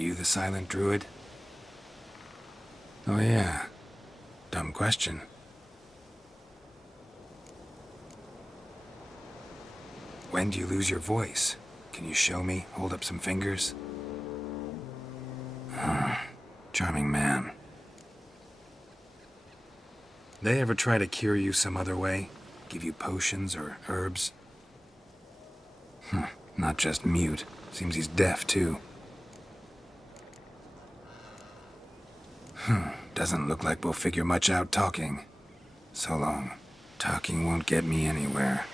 you the silent druid? Oh yeah. Dumb question. When do you lose your voice? Can you show me? Hold up some fingers? Charming man. They ever try to cure you some other way? Give you potions or herbs? Not just mute. Seems he's deaf, too. Doesn't look like we'll figure much out talking. So long. Talking won't get me anywhere.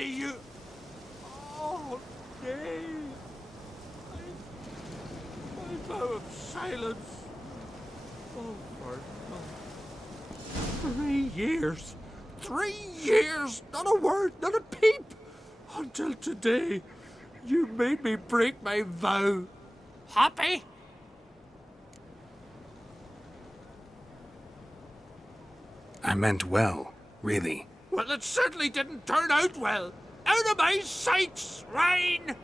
any you... Oh, nay. My vow of silence. Oh, for 3 years. 3 years! Not a word, not a peep! Until today, you made me break my vow. Happy? I meant well, really. Well, it certainly didn't turn out well. Out of my sight, swine!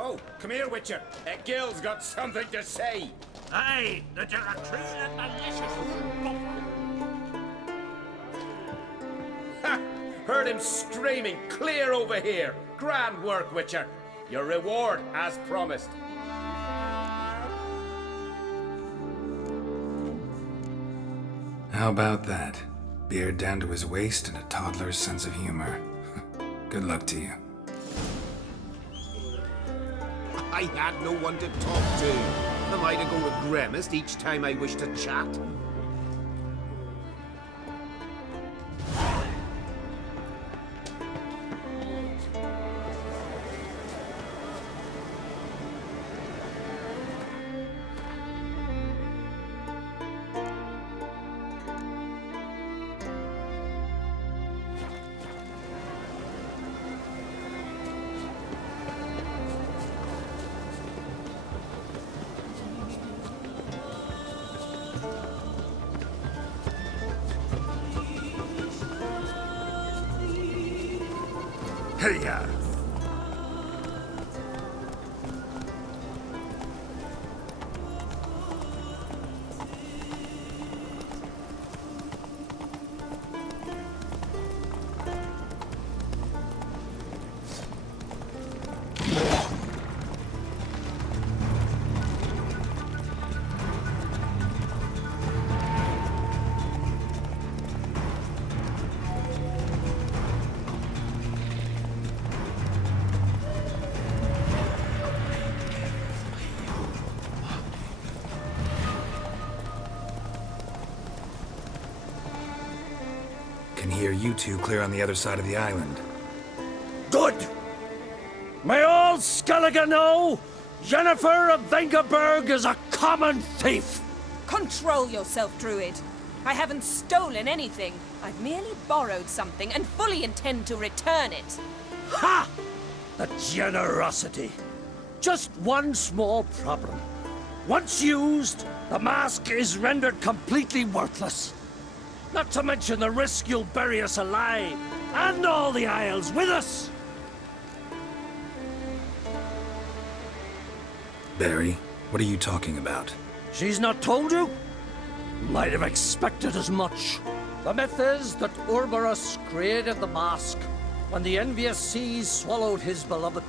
Oh, come here, Witcher. Gil's got something to say. Aye, that you're a cruel and malicious buffer. Ha! Heard him screaming clear over here. Grand work, Witcher. Your reward, as promised. How about that? Beard down to his waist and a toddler's sense of humor. Good luck to you. I had no one to talk to. Am I to go to Gremist each time I wish to chat? Hey-ya! Can hear you two clear on the other side of the island. Good! May all Skellige know Jennifer of Vengerberg is a common thief! Control yourself, Druid. I haven't stolen anything. I've merely borrowed something and fully intend to return it. Ha! The generosity. Just one small problem. Once used, the mask is rendered completely worthless. Not to mention the risk you'll bury us alive, and all the Isles with us! Barry, what are you talking about? She's not told you? Might have expected as much. The myth is that Urborus created the mask when the envious seas swallowed his beloved.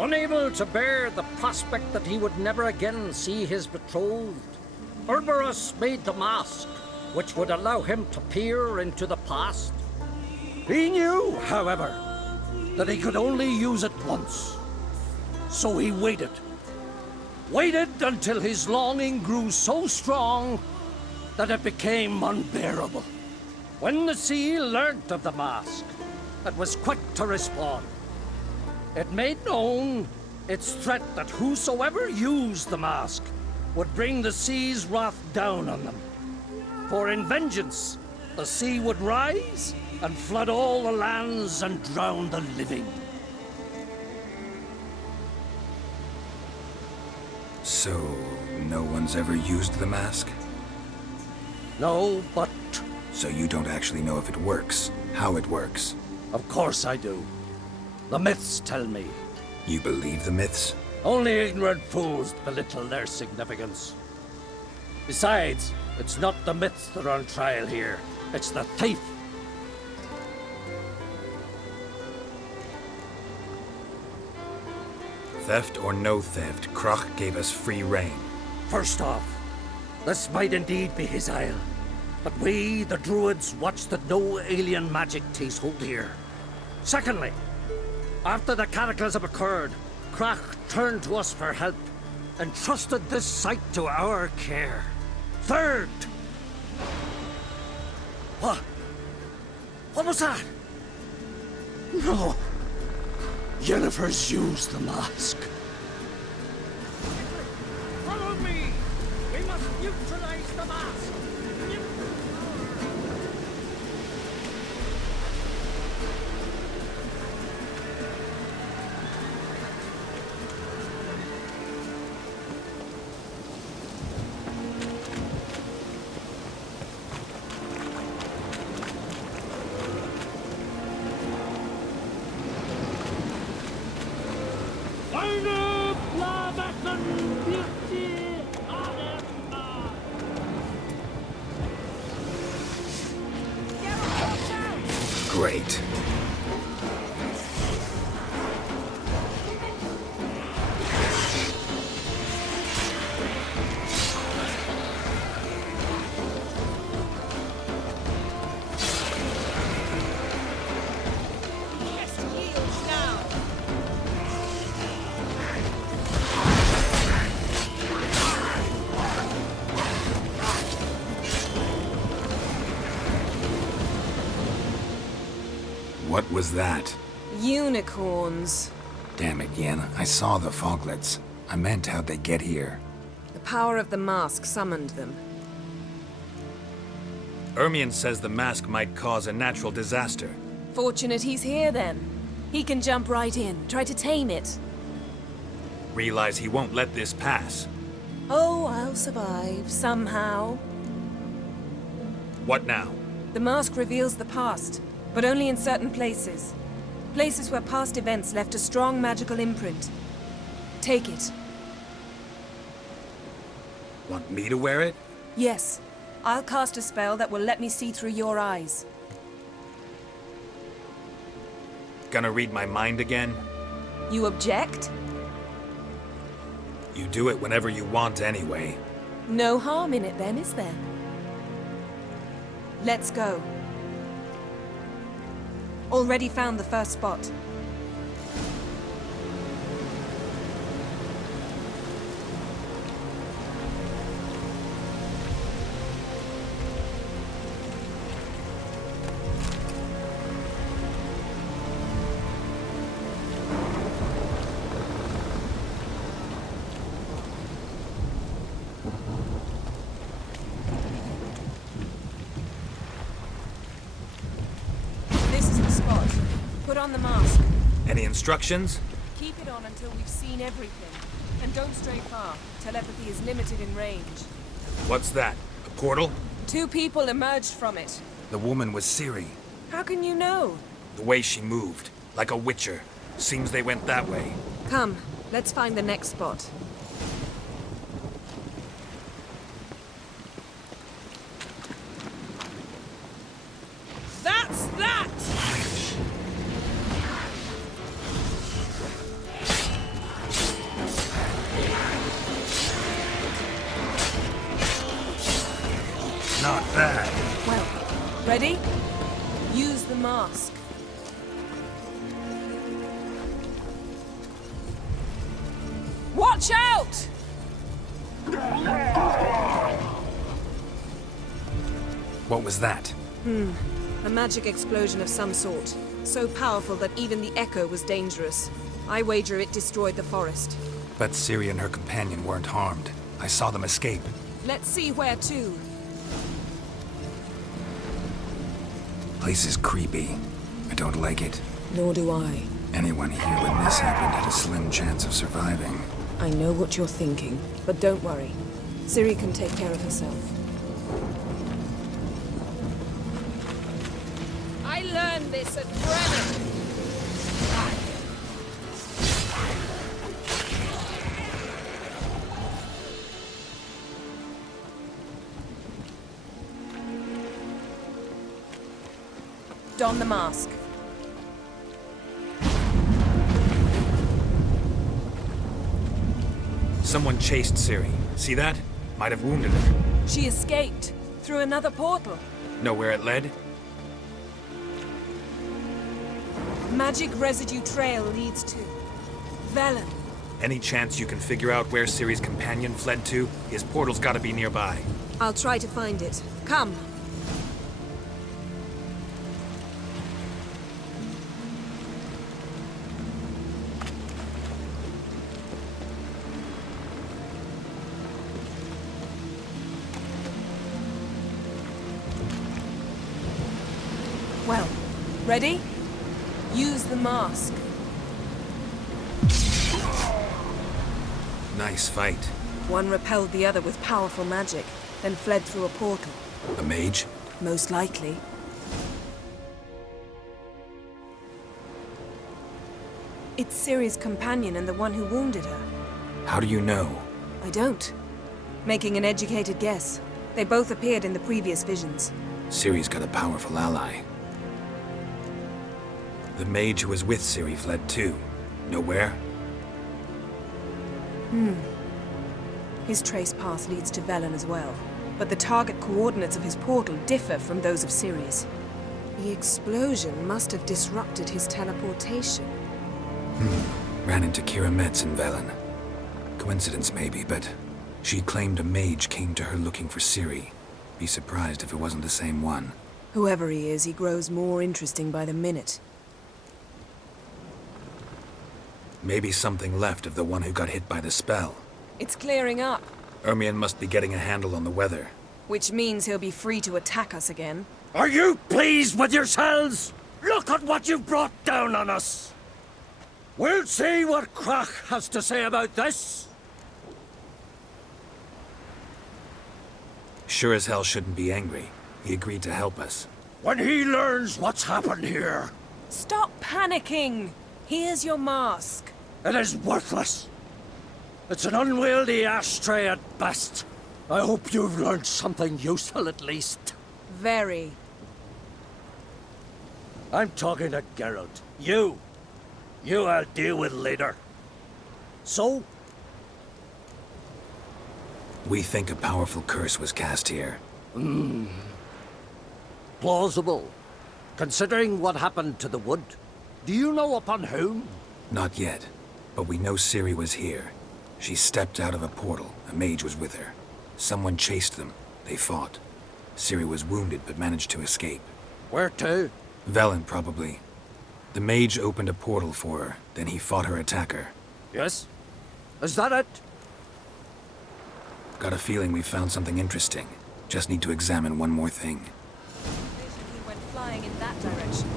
Unable to bear the prospect that he would never again see his betrothed, Urborus made the mask, which would allow him to peer into the past. He knew, however, that he could only use it once. So he waited. Waited until his longing grew so strong that it became unbearable. When the sea learnt of the mask, it was quick to respond. It made known its threat that whosoever used the mask would bring the sea's wrath down on them. For in vengeance, the sea would rise and flood all the lands and drown the living. So, no one's ever used the mask? No, but So you don't actually know if it works, how it works. of course I do. The myths tell me. You believe the myths? Only ignorant fools belittle their significance. Besides, it's not the myths that are on trial here. It's the thief. Theft or no theft, Kroch gave us free rein. First off, this might indeed be his isle, but we, the Druids, watch that no alien magic takes hold here. Secondly, after the cataclysm occurred, Kroch turned to us for help, and trusted this site to our care. Third! What? What was that? No. Yennefer's used the mask. Follow me! We must neutralize the mask! Great. What was that? Unicorns. Damn it, Yen. I saw the foglets. I meant how'd they get here. The power of the mask summoned them. Ermion says the mask might cause a natural disaster. Fortunate he's here then. He can jump right in, try to tame it. Realize he won't let this pass. Oh, I'll survive, somehow. What now? The mask reveals the past, but only in certain places. Places where past events left a strong magical imprint. Take it. Want me to wear it? Yes. I'll cast a spell that will let me see through your eyes. Gonna read my mind again? You object? You do it whenever you want anyway. No harm in it then, is there? Let's go. Already found the first spot. Put on the mask. Any instructions? Keep it on until we've seen everything. And don't stray far. Telepathy is limited in range. What's that? A portal? 2 people emerged from it. The woman was Ciri. How can you know? The way she moved. Like a witcher. Seems they went that way. Come, let's find the next spot. That's that! Not bad. Well, ready? Use the mask. Watch out! What was that? A magic explosion of some sort. So powerful that even the echo was dangerous. I wager it destroyed the forest. But Ciri and her companion weren't harmed. I saw them escape. Let's see where to. Place is creepy. I don't like it. Nor do I. Anyone here when this happened had a slim chance of surviving. I know what you're thinking, but don't worry. Ciri can take care of herself. I learned this at Brennan. Don the mask. Someone chased Ciri. See that? Might have wounded her. She escaped through another portal. Know where it led? Magic residue trail leads to Velen. Any chance you can figure out where Ciri's companion fled to? His portal's gotta be nearby. I'll try to find it. Come. Well, ready? Use the mask. Nice fight. One repelled the other with powerful magic, then fled through a portal. A mage? Most likely. It's Ciri's companion and the one who wounded her. How do you know? I don't. Making an educated guess. They both appeared in the previous visions. Ciri's got a powerful ally. The mage who was with Ciri fled too. Know where? His trace path leads to Velen as well. But the target coordinates of his portal differ from those of Ciri's. The explosion must have disrupted his teleportation. Ran into Kira Metz in Velen. Coincidence maybe, but she claimed a mage came to her looking for Ciri. Be surprised if it wasn't the same one. Whoever he is, he grows more interesting by the minute. Maybe something left of the one who got hit by the spell. It's clearing up, Ermion must be getting a handle on the weather. which means he'll be free to attack us again. Are you pleased with yourselves? Look at what you've brought down on us. We'll see what Crach has to say about this. Sure as hell shouldn't be angry. He agreed to help us. When he learns what's happened here, Stop panicking! Here's your mask. it is worthless. It's an unwieldy ashtray at best. I hope you've learned something useful at least. Very. I'm talking to Geralt. You I'll deal with later. So, We think a powerful curse was cast here. plausible. Considering what happened to the wood, do you know upon whom? Not yet, but we know Ciri was here. She stepped out of a portal. A mage was with her. Someone chased them. They fought. Ciri was wounded but managed to escape. Where to? Velen, probably. The mage opened a portal for her, then he fought her attacker. Yes? Is that it? Got a feeling we found something interesting. Just need to examine one more thing. He went flying in that direction.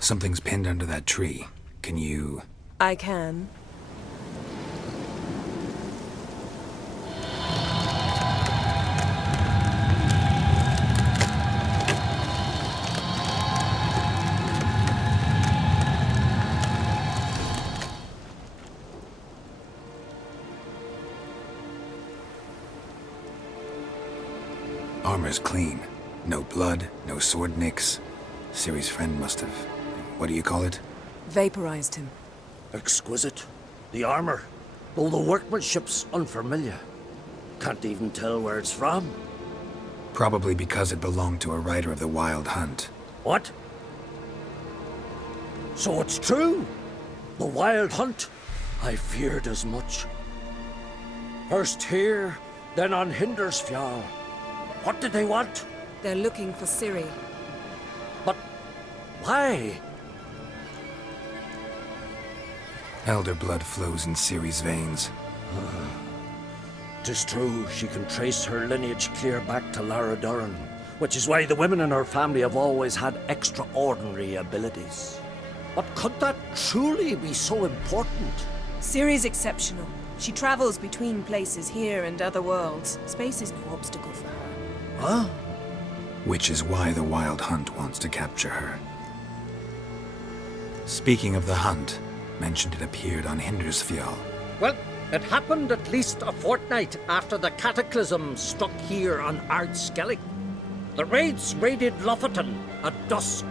Something's pinned under that tree. Can you... I can. Armor's clean. No blood, no sword nicks. Ciri's friend must have... What do you call it? Vaporized him. Exquisite. The armor, though the workmanship's unfamiliar. Can't even tell where it's from. Probably because it belonged to a rider of the Wild Hunt. What? So it's true? The Wild Hunt? I feared as much. First here, then on Hindersfjall. What did they want? They're looking for Ciri. But why? Elder blood flows in Ciri's veins. 'Tis true, she can trace her lineage clear back to Lara Duran, which is why the women in her family have always had extraordinary abilities. But could that truly be so important? Ciri's exceptional. She travels between places here and other worlds. Space is no obstacle for her. Huh? Which is why the Wild Hunt wants to capture her. Speaking of the hunt, mentioned it appeared on Hindersfjall. Well, It happened at least a fortnight after the cataclysm struck here on Ard Skellig. The raids raided Lofoten at dusk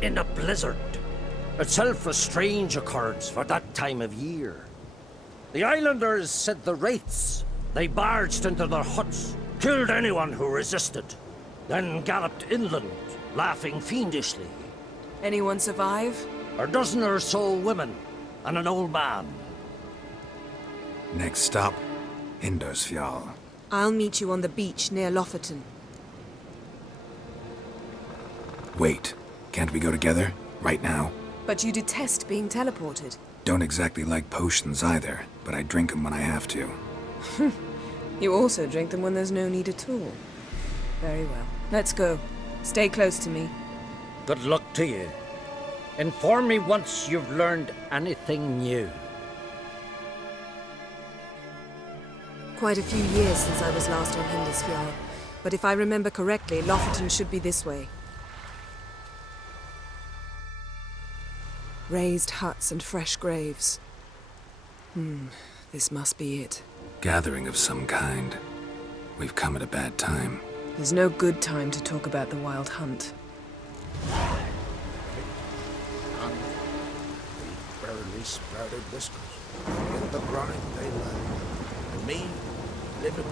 in a blizzard. Itself a strange occurrence for that time of year. The islanders said the wraiths. They barged into their huts, killed anyone who resisted, then galloped inland, laughing fiendishly. Anyone survive? A dozen or so women and an old man. Next stop, Indersfjall. I'll meet you on the beach near Lofoten. Wait, can't we go together? Right now? But you detest being teleported. Don't exactly like potions either, but I drink them when I have to. You also drink them when there's no need at all. Very well. Let's go. Stay close to me. Good luck to you. Inform me once you've learned anything new. Quite a few years since I was last on Hindisfjall, but if I remember correctly, Lofoten should be this way. Raised huts and fresh graves. This must be it. Gathering of some kind. We've come at a bad time. There's no good time to talk about the Wild Hunt. And the barely sprouted whiskers. In the ground they lay. And me, living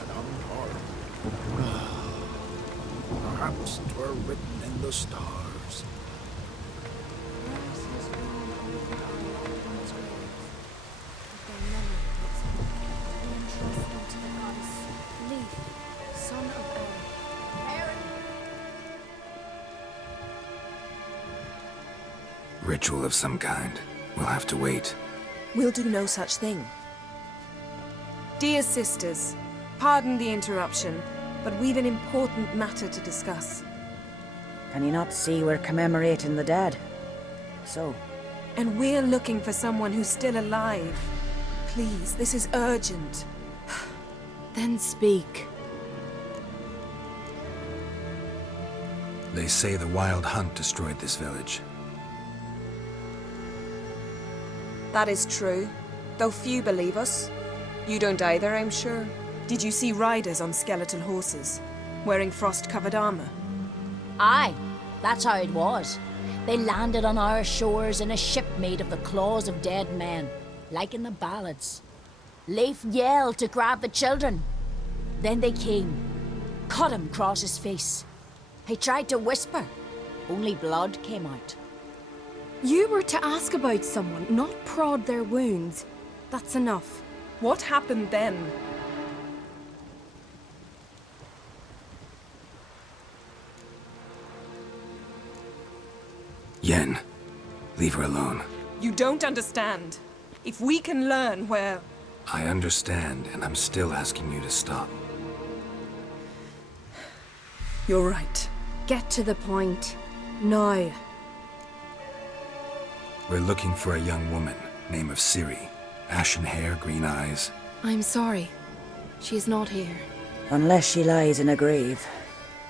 and unharmed. Perhaps 'twere written in the stars. Ritual of some kind. We'll have to wait. We'll do no such thing. Dear sisters, pardon the interruption, but we've an important matter to discuss. Can you not see we're commemorating the dead? So, And we're looking for someone who's still alive. Please, this is urgent. Then speak. They say the Wild Hunt destroyed this village. That is true, though few believe us. You don't either, I'm sure. Did you see riders on skeletal horses, wearing frost-covered armor? Aye, that's how it was. They landed on our shores in a ship made of the claws of dead men, like in the ballads. Leif yelled to grab the children. Then they came, cut him across his face. He tried to whisper, only blood came out. You were to ask about someone, not prod their wounds. That's enough. What happened then? Yen, leave her alone. You don't understand. If we can learn where... I understand, and I'm still asking you to stop. You're right. Get to the point. Now. We're looking for a young woman, name of Ciri. Ashen hair, green eyes. I'm sorry. She's not here. unless she lies in a grave.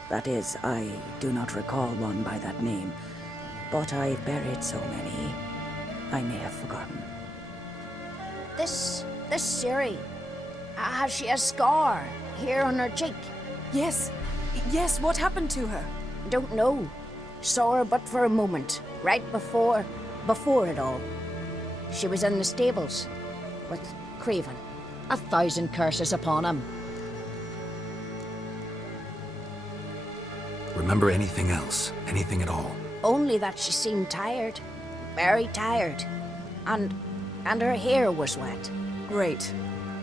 That is, I do not recall one by that name. But I've buried so many, I may have forgotten. This Ciri, has she a scar here on her cheek? Yes. Yes, what happened to her? Don't know. Saw her but for a moment, right before it all. She was in the stables with Craven. 1,000 curses upon him. Remember anything else? Anything at all? Only that she seemed tired. Very tired. And her hair was wet. Great.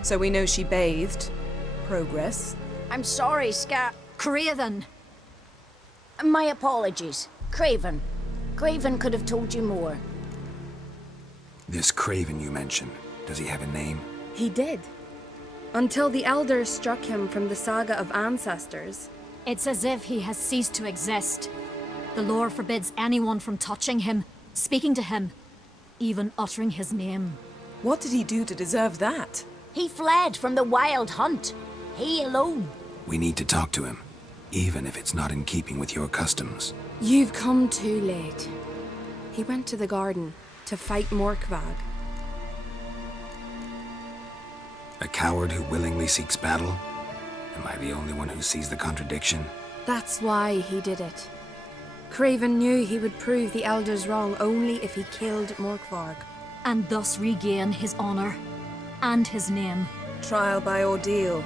So we know she bathed. Progress. I'm sorry, Craven! My apologies. Craven. Craven could have told you more. This Craven you mentioned, does he have a name? He did. Until the elders struck him from the saga of ancestors. It's as if he has ceased to exist. The lore forbids anyone from touching him, speaking to him, even uttering his name. What did he do to deserve that? He fled from the Wild Hunt. He alone. We need to talk to him, even if it's not in keeping with your customs. You've come too late. He went to the garden to fight Morkvag. A coward who willingly seeks battle? Am I the only one who sees the contradiction? That's why he did it. Craven knew he would prove the Elders wrong only if he killed Morkvarg. And thus regain his honor and his name. Trial by ordeal.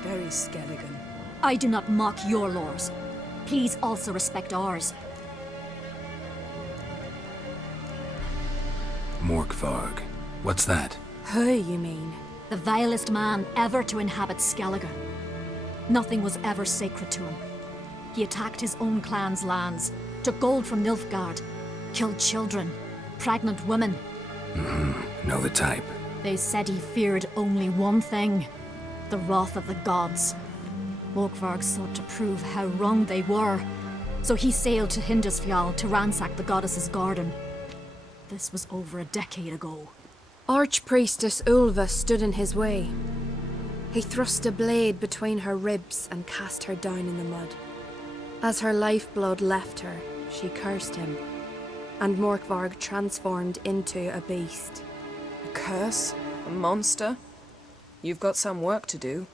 Very Skelligan. I do not mock your laws. Please also respect ours. Morkvarg. What's that? Who, you mean? The vilest man ever to inhabit Skellige. Nothing was ever sacred to him. He attacked his own clan's lands, took gold from Nilfgaard, killed children, pregnant women. Know the type. They said he feared only one thing, the wrath of the gods. Morkvarg sought to prove how wrong they were, so he sailed to Hindisfjall to ransack the goddess's garden. This was over a decade ago. Archpriestess Ulva stood in his way. He thrust a blade between her ribs and cast her down in the mud. As her lifeblood left her, she cursed him, and Morkvarg transformed into a beast. A curse? A monster? You've got some work to do.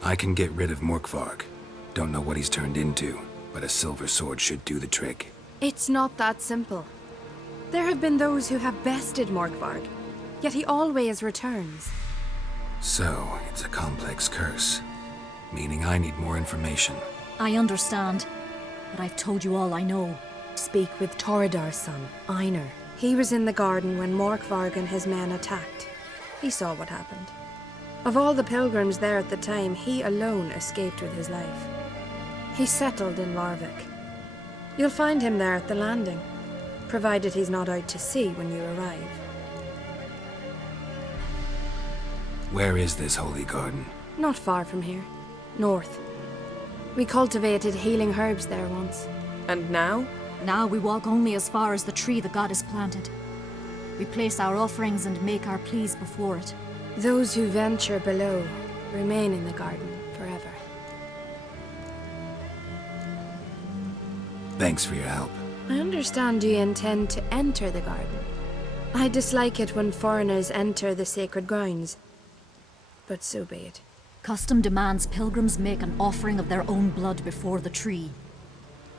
I can get rid of Morkvarg. Don't know what he's turned into, but a silver sword should do the trick. It's not that simple. There have been those who have bested Morkvarg, yet he always returns. So, it's a complex curse. Meaning I need more information. I understand, but I've told you all I know. Speak with Torridar's son, Einar. He was in the garden when Morkvarg and his men attacked. He saw what happened. Of all the pilgrims there at the time, he alone escaped with his life. He settled in Larvik. You'll find him there at the landing, provided he's not out to sea when you arrive. Where is this holy garden? Not far from here. North. We cultivated healing herbs there once. And now? Now we walk only as far as the tree the goddess planted. We place our offerings and make our pleas before it. Those who venture below remain in the garden forever. Thanks for your help. I understand you intend to enter the garden. I dislike it when foreigners enter the sacred grounds, but so be it. Custom demands pilgrims make an offering of their own blood before the tree.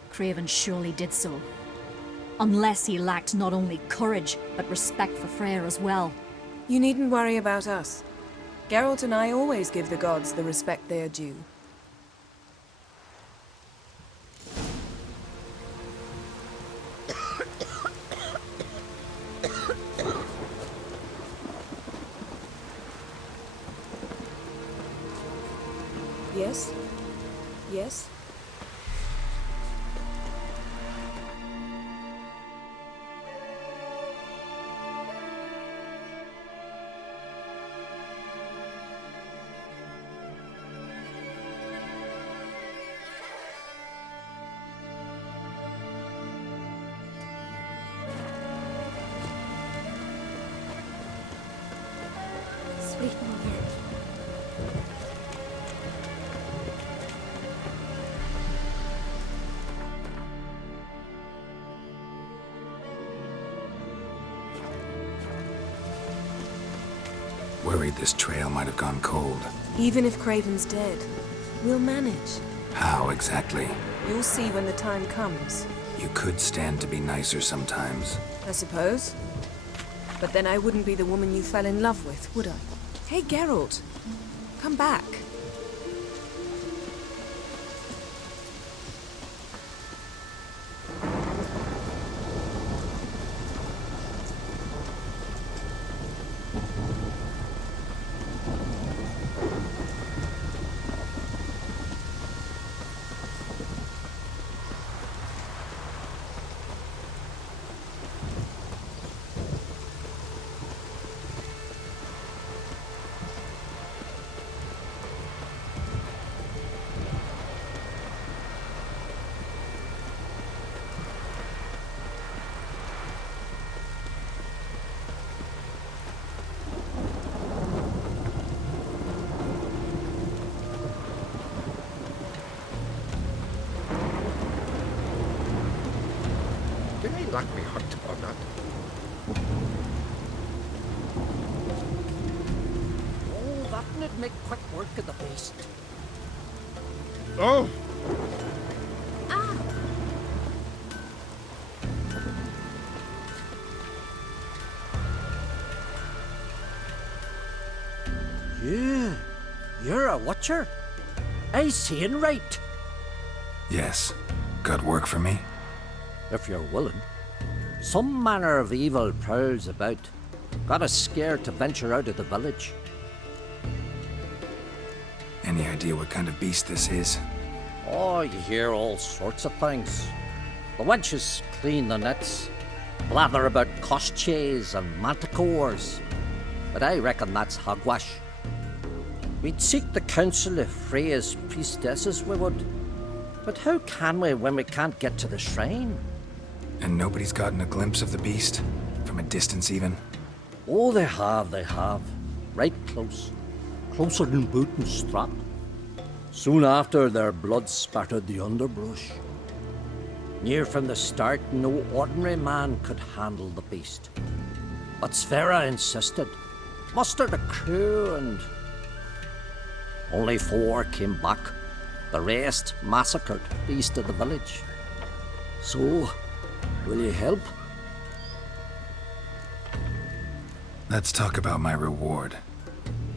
Craven surely did so. Unless he lacked not only courage, but respect for Freyr as well. You needn't worry about us. Geralt and I always give the gods the respect they are due. Yes? Yes? Sweet mother. Worried this trail might have gone cold. Even if Craven's dead, we'll manage. How exactly? You'll see when the time comes. You could stand to be nicer sometimes. I suppose. But then I wouldn't be the woman you fell in love with, would I? Hey, Geralt. Come back. Did I lock me hut or not? Wouldn't it make quick work of the beast? Oh! Yeah, you're a watcher. I seeing right. Yes. Got work for me? If you're willing. Some manner of evil prowls about. Got us scared to venture out of the village. Any idea what kind of beast this is? Oh, you hear all sorts of things. The wenches clean the nets, blather about koshches and manticores. But I reckon that's hogwash. We'd seek the counsel of Freya's priestesses, we would. But how can we when we can't get to the shrine? And nobody's gotten a glimpse of the beast? From a distance even? Oh, they have. Right close. Closer than boot and strap. Soon after, their blood spattered the underbrush. Near from the start, no ordinary man could handle the beast. But Sfera insisted. Mustered a crew and... Only 4 came back. The rest massacred east of the village. So, will you help? Let's talk about my reward.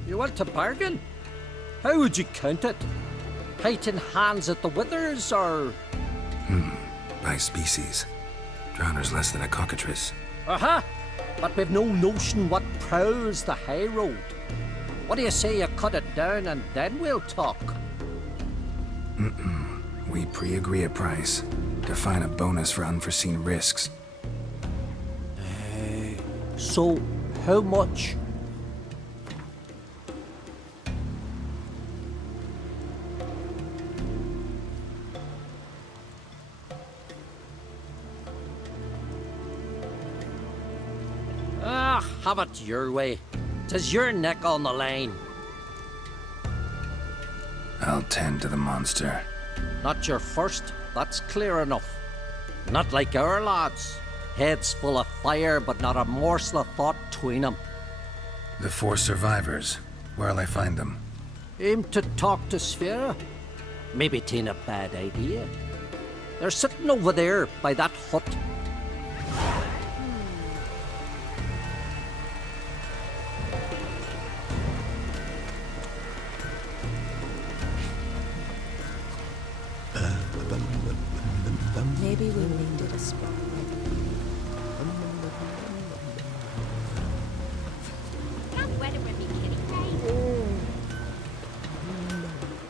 You want to bargain? How would you count it? Height in hands at the withers, or...? By species. Drowner's less than a cockatrice. Aha! But we've no notion what prowls the high road. What do you say you cut it down and then we'll talk? We pre-agree a price. Define a bonus for unforeseen risks. So, how much? Have it your way. 'Tis your neck on the line. I'll tend to the monster. Not your first, that's clear enough. Not like our lads. Heads full of fire, but not a morsel of thought between them. The 4 survivors. Where'll I find them? Aim to talk to Sfera? Maybe 'tain't a bad idea. They're sitting over there by that hut. Maybe we needed a spot.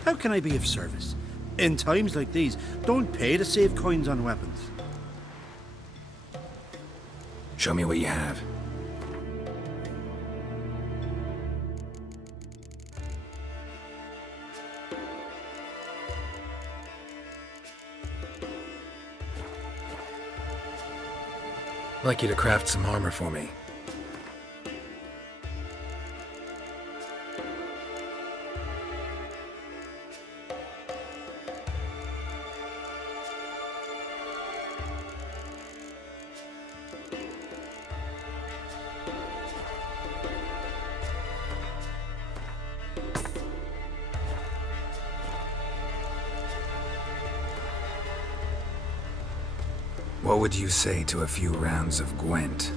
How can I be of service? In times like these, don't pay to save coins on weapons. Show me what you have. I'd like you to craft some armor for me. What would you say to a few rounds of Gwent?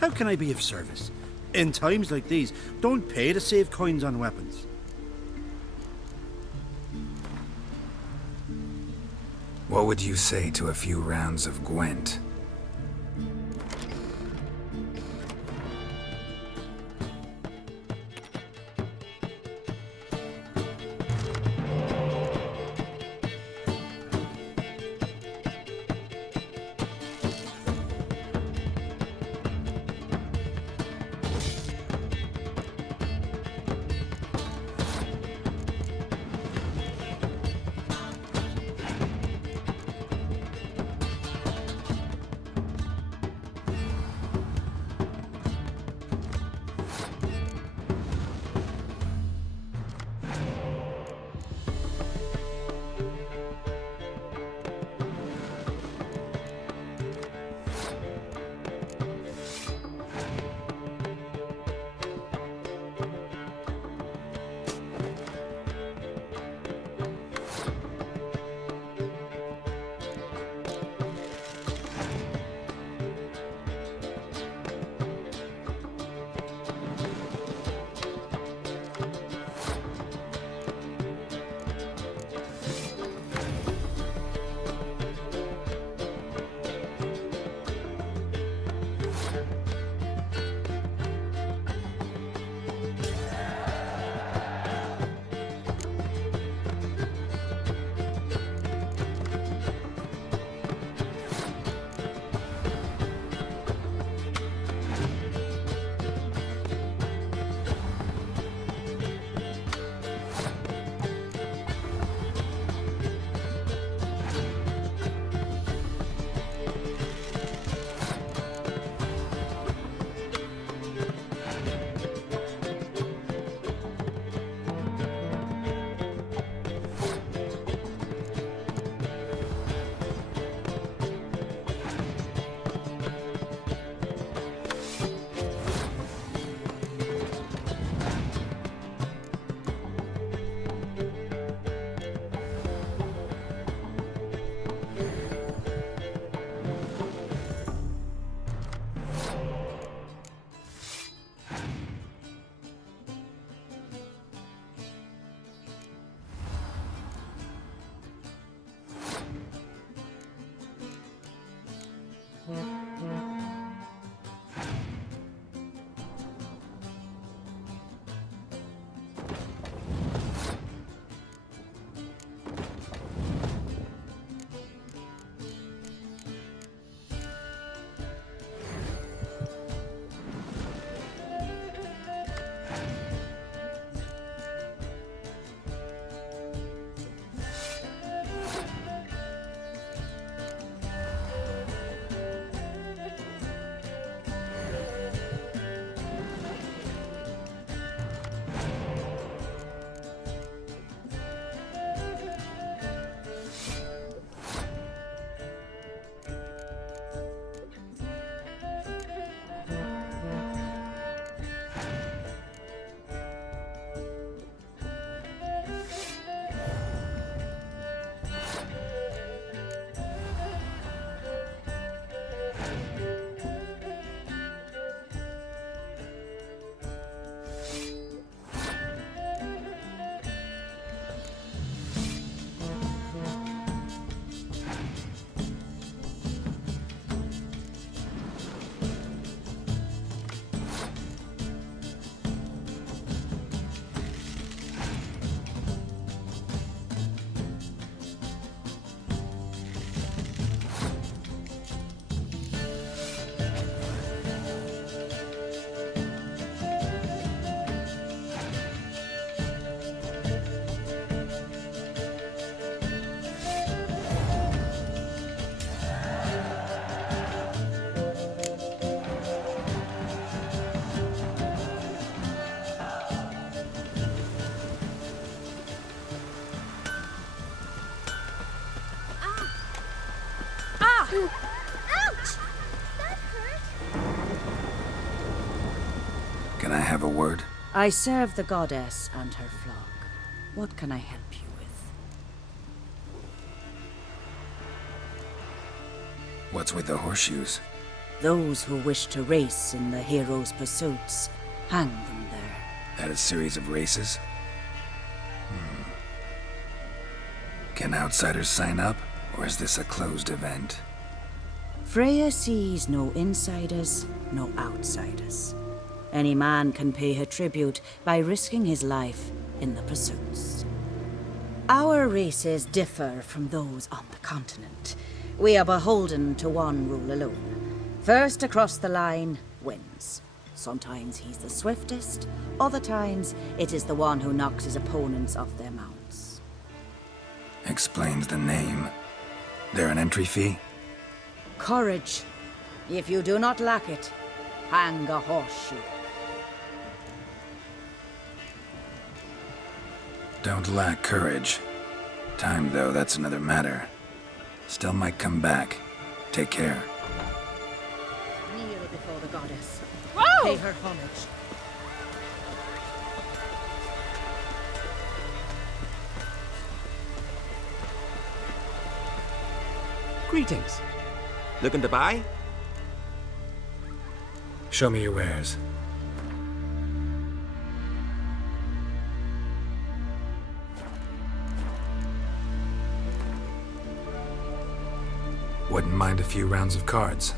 How can I be of service? In times like these, don't pay to save coins on weapons. What would you say to a few rounds of Gwent? Ouch! That hurt. Can I have a word? I serve the goddess and her flock. What can I help you with? What's with the horseshoes? Those who wish to race in the hero's pursuits, hang them there. That a series of races? Can outsiders sign up, or is this a closed event? Freya sees no insiders, no outsiders. Any man can pay her tribute by risking his life in the pursuits. Our races differ from those on the continent. We are beholden to one rule alone. First across the line wins. Sometimes he's the swiftest, other times it is the one who knocks his opponents off their mounts. Explains the name. There an entry fee? Courage. If you do not lack it, hang a horseshoe. Don't lack courage. Time, though, that's another matter. Still might come back. Take care. Kneel before the goddess. Whoa! Pay her homage. Greetings. Looking to buy? Show me your wares. Wouldn't mind a few rounds of cards.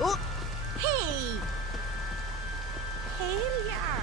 Oh! Hey! Hail yar!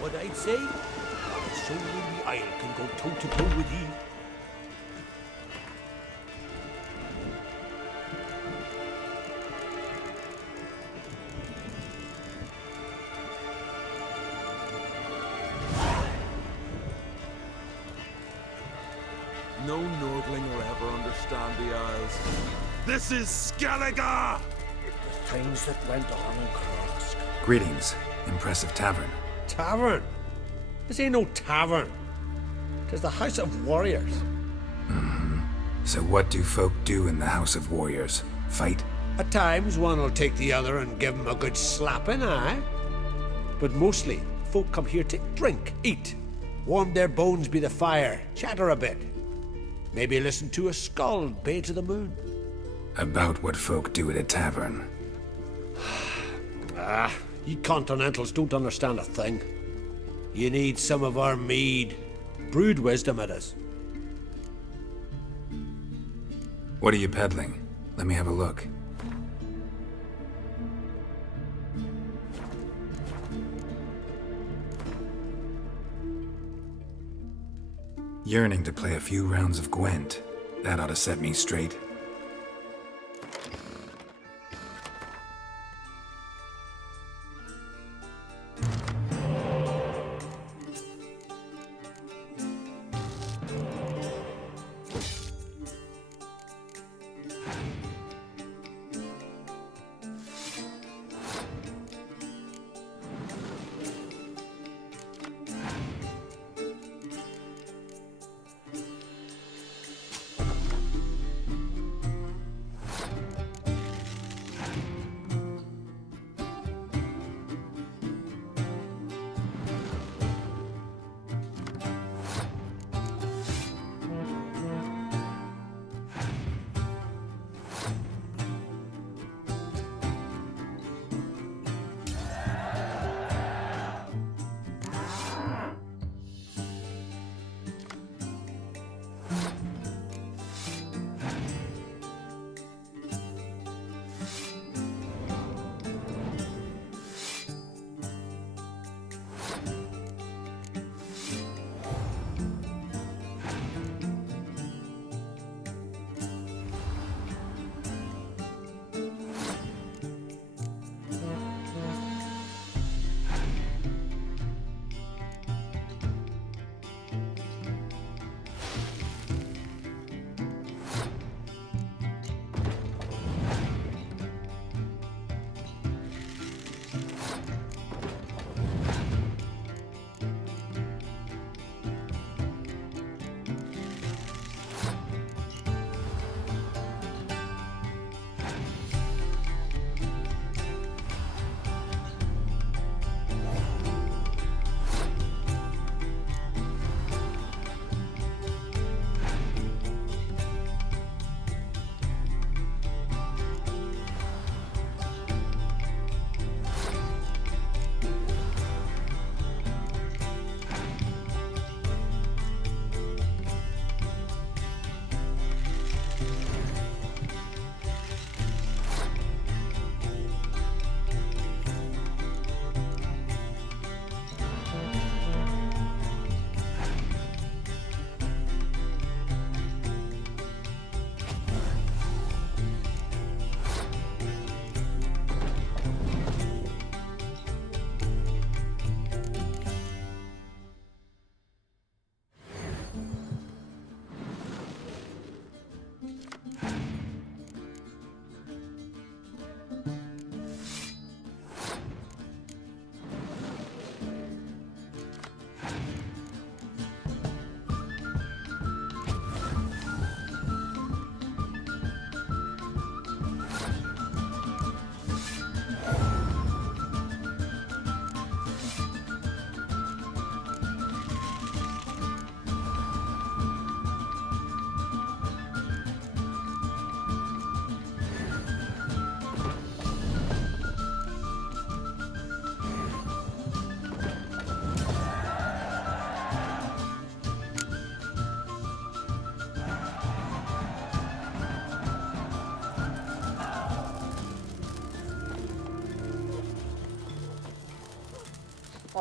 What I'd say? Not a soul in the Isle can go toe-to-toe with ye. No Nordling will ever understand the Isles. This is Skellige! The things that went on in Cross. Greetings. Impressive tavern. Tavern? This ain't no tavern. 'Tis the House of Warriors. So what do folk do in the House of Warriors? Fight? At times, one'll take the other and give 'em a good slapping, aye? But mostly, folk come here to drink, eat, warm their bones by the fire, chatter a bit. Maybe listen to a skald bay to the moon. About what folk do at a tavern. You continentals don't understand a thing. You need some of our mead. Brewed wisdom it is. What are you peddling? Let me have a look. Yearning to play a few rounds of Gwent. That ought to set me straight.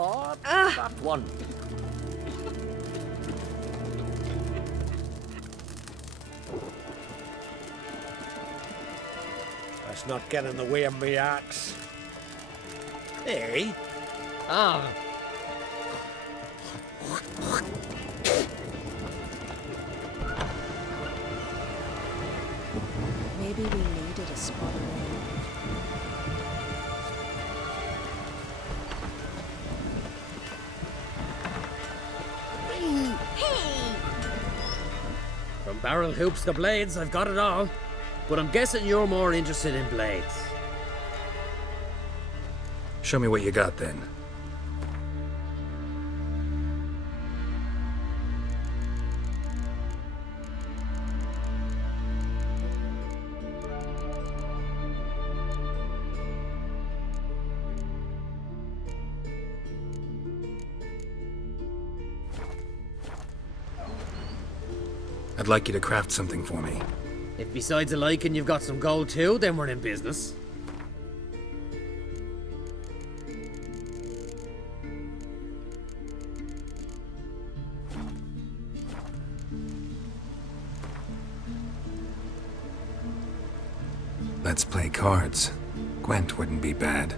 Oh, that one. Let's not get in the way of me axe. Hey, Ah, Maybe we needed a spot of rain. from barrel hoops to blades, I've got it all. But I'm guessing you're more interested in blades. Show me what you got then. I'd like you to craft something for me. If besides a liking you've got some gold too, then we're in business. Let's play cards. Gwent wouldn't be bad.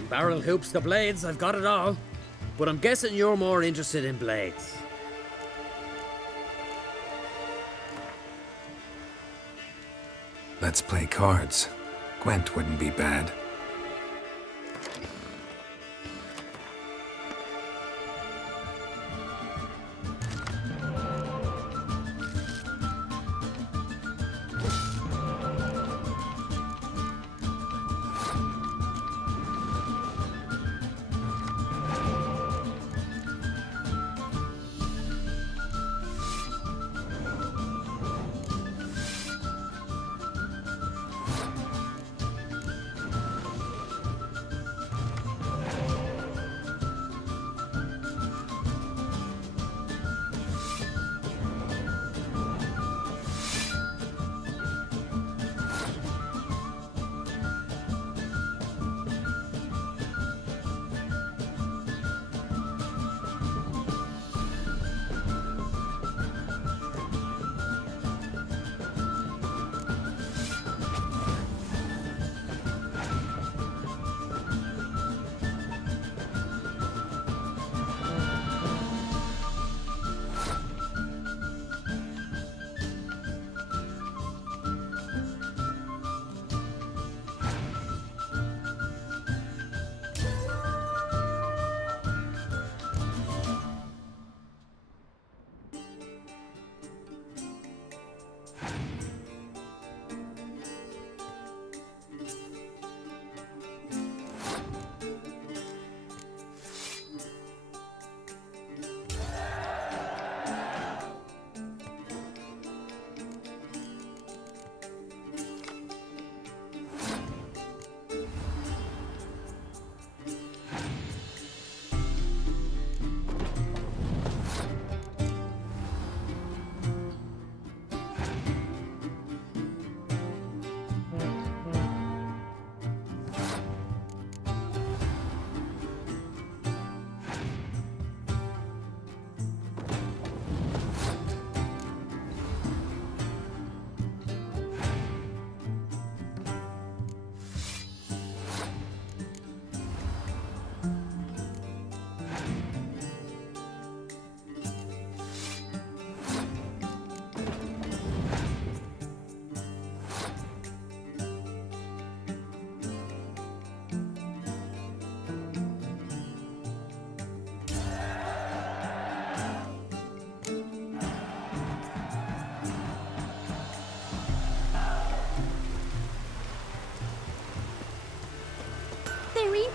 From barrel hoops to blades, I've got it all. But I'm guessing you're more interested in blades. Let's play cards. Gwent wouldn't be bad.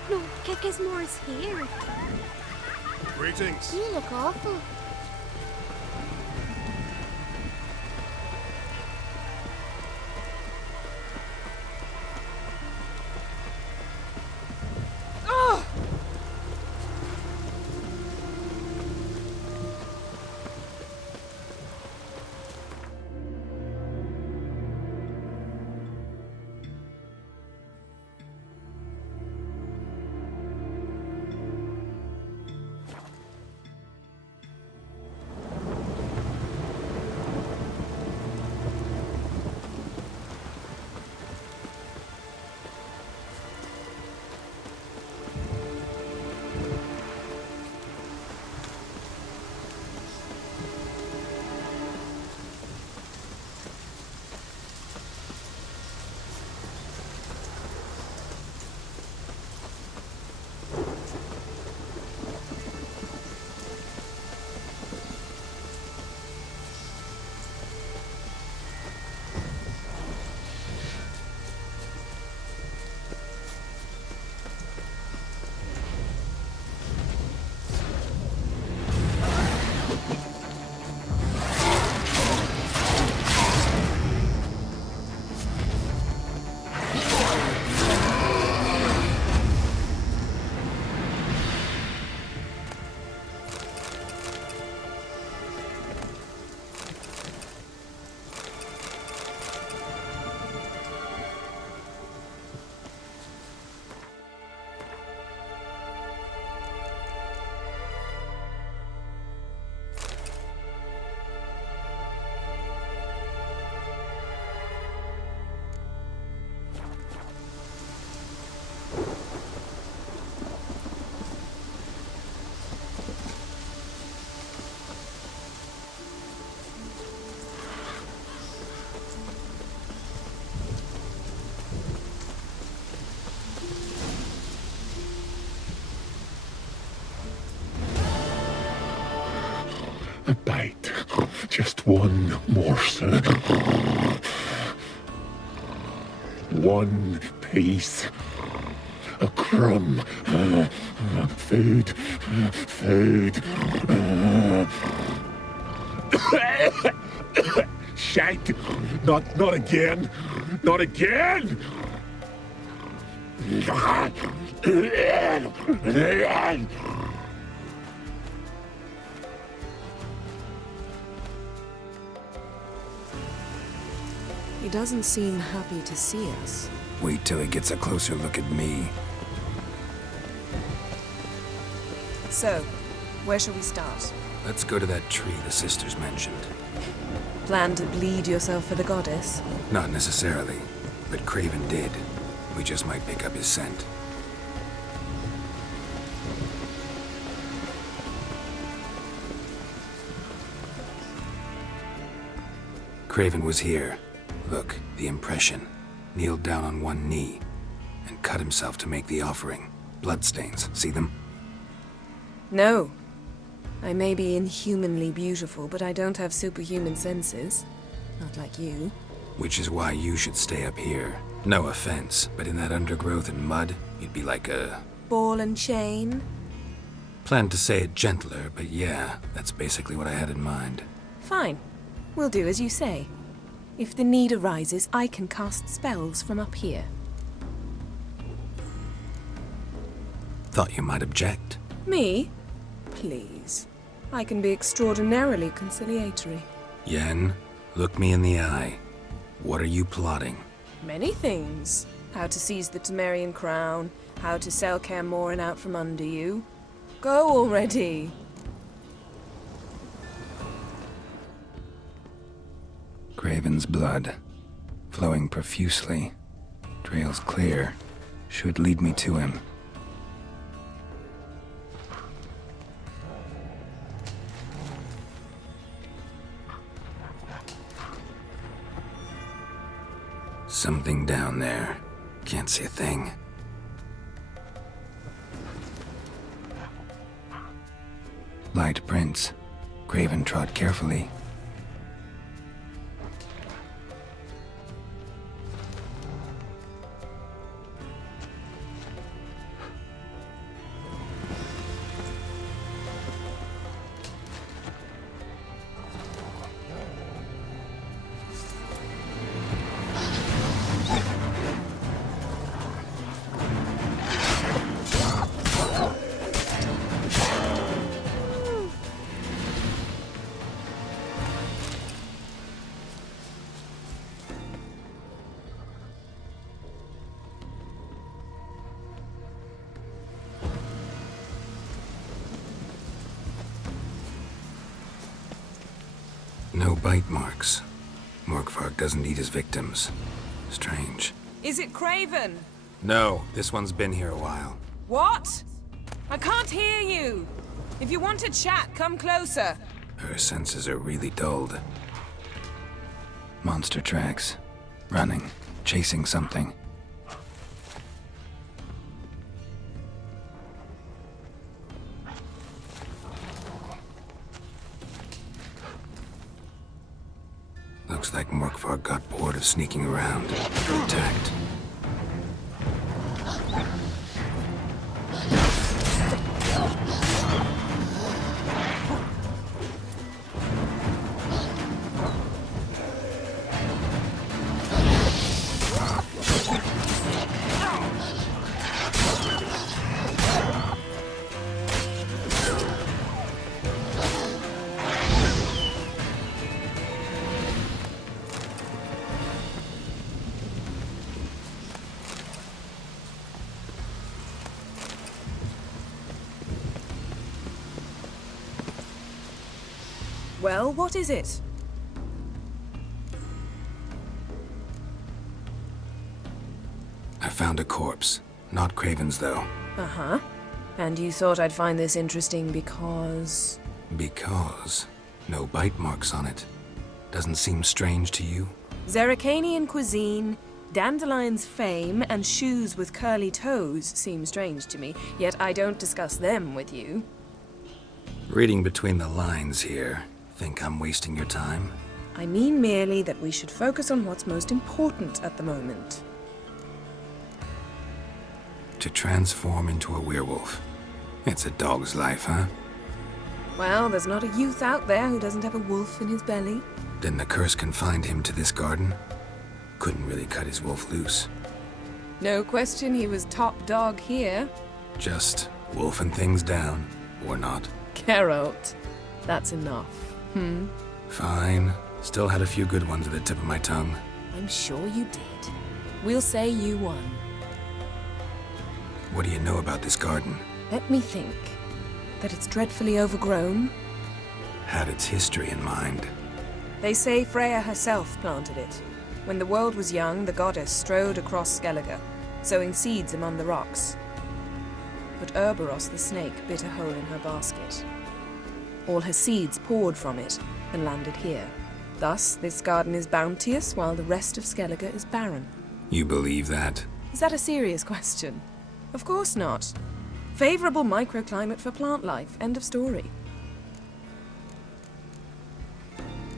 No, Kekismore is here. Greetings. You look awful. A bite. Just one morsel. One piece. A crumb. Food. Food. Shite. Not again. Not again. He doesn't seem happy to see us. Wait till he gets a closer look at me. So, where shall we start? Let's go to that tree the sisters mentioned. Plan to bleed yourself for the goddess? Not necessarily, but Craven did. We just might pick up his scent. Craven was here. Look, the impression. Kneeled down on one knee and cut himself to make the offering. Bloodstains, see them? No. I may be inhumanly beautiful, but I don't have superhuman senses. Not like you. Which is why you should stay up here. No offense, but in that undergrowth and mud, you'd be like a... Ball and chain? Planned to say it gentler, but yeah, that's basically what I had in mind. Fine. We'll do as you say. If the need arises, I can cast spells from up here. Thought you might object. Me? Please. I can be extraordinarily conciliatory. Yen, look me in the eye. What are you plotting? Many things. How to seize the Temerian crown, how to sell Kaer Morhen out from under you. Go already! Craven's blood, flowing profusely. Trails clear, should lead me to him. Something down there. Can't see a thing. Light prints. Craven trod carefully. No bite marks. Morkvarg doesn't eat his victims. Strange. Is it Craven? No, this one's been here a while. What? I can't hear you. If you want to chat, come closer. Her senses are really dulled. Monster tracks. Running. Chasing something. Looks like Morkvarg got bored of sneaking around. Attacked. Well, what is it? I found a corpse. Not Craven's, though. Uh-huh. And you thought I'd find this interesting because... Because no bite marks on it. Doesn't seem strange to you? Zerrikanian cuisine, Dandelion's fame, and shoes with curly toes seem strange to me, yet I don't discuss them with you. Reading between the lines here. Think I'm wasting your time? I mean merely that we should focus on what's most important at the moment. To transform into a werewolf. It's a dog's life, huh? Well, there's not a youth out there who doesn't have a wolf in his belly. Then the curse confined him to this garden? Couldn't really cut his wolf loose. No question he was top dog here. Just wolfing things down, or not. Geralt, that's enough. Fine. Still had a few good ones at the tip of my tongue. I'm sure you did. We'll say you won. What do you know about this garden? Let me think. That it's dreadfully overgrown. Had its history in mind. They say Freya herself planted it. When the world was young, the goddess strode across Skellige, sowing seeds among the rocks. But Urboros the snake bit a hole in her basket. All her seeds poured from it and landed here. Thus, this garden is bounteous while the rest of Skellige is barren. You believe that? Is that a serious question? Of course not. Favorable microclimate for plant life. End of story.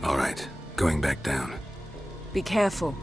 All right, going back down. Be careful.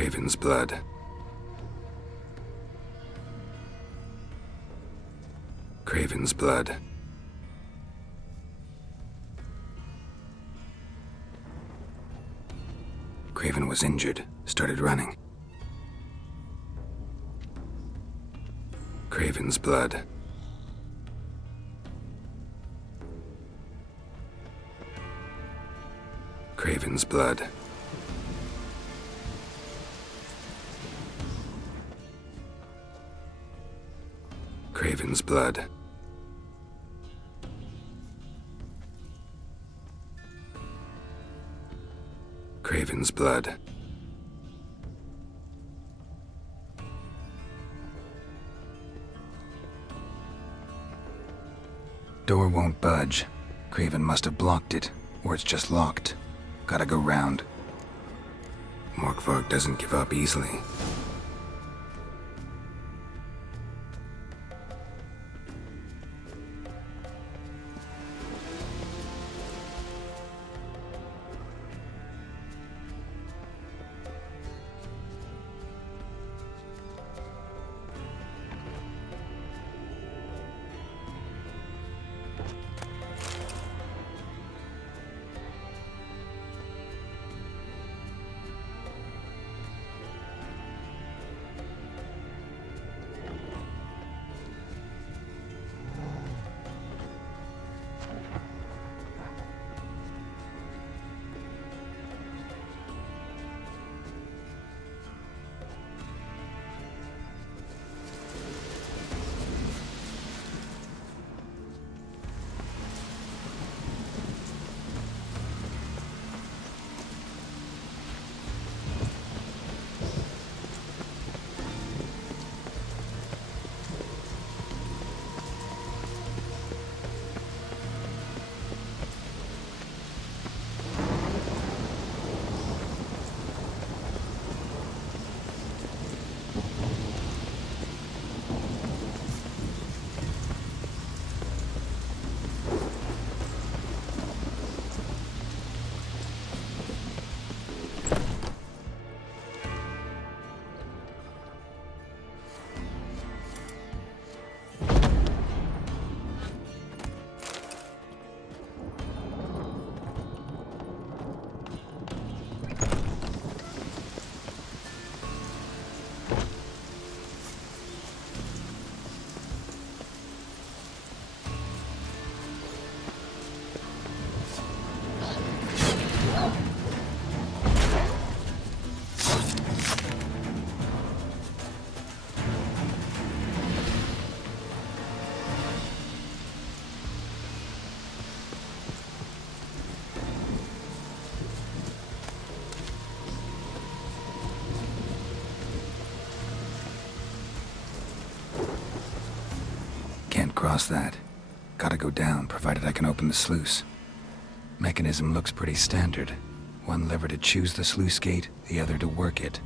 Craven's blood. Craven's blood. Craven was injured, started running. Craven's blood. Craven's blood. Craven's blood. Craven's blood. Door won't budge. Craven must have blocked it, or it's just locked. Gotta go round. Morkvarg doesn't give up easily. Cross that. Gotta go down, provided I can open the sluice. Mechanism looks pretty standard. One lever to choose the sluice gate, the other to work it.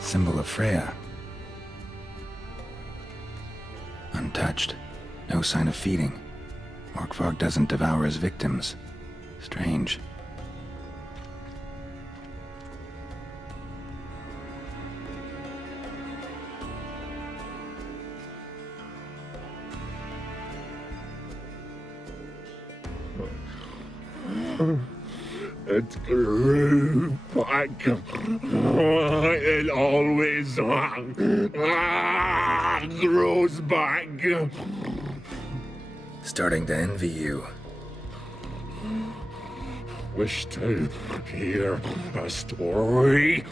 Symbol of Freya. Untouched. No sign of feeding. Morkvarg doesn't devour his victims. Strange. It grew back. It always grows back. Starting to envy you. Wish to hear a story?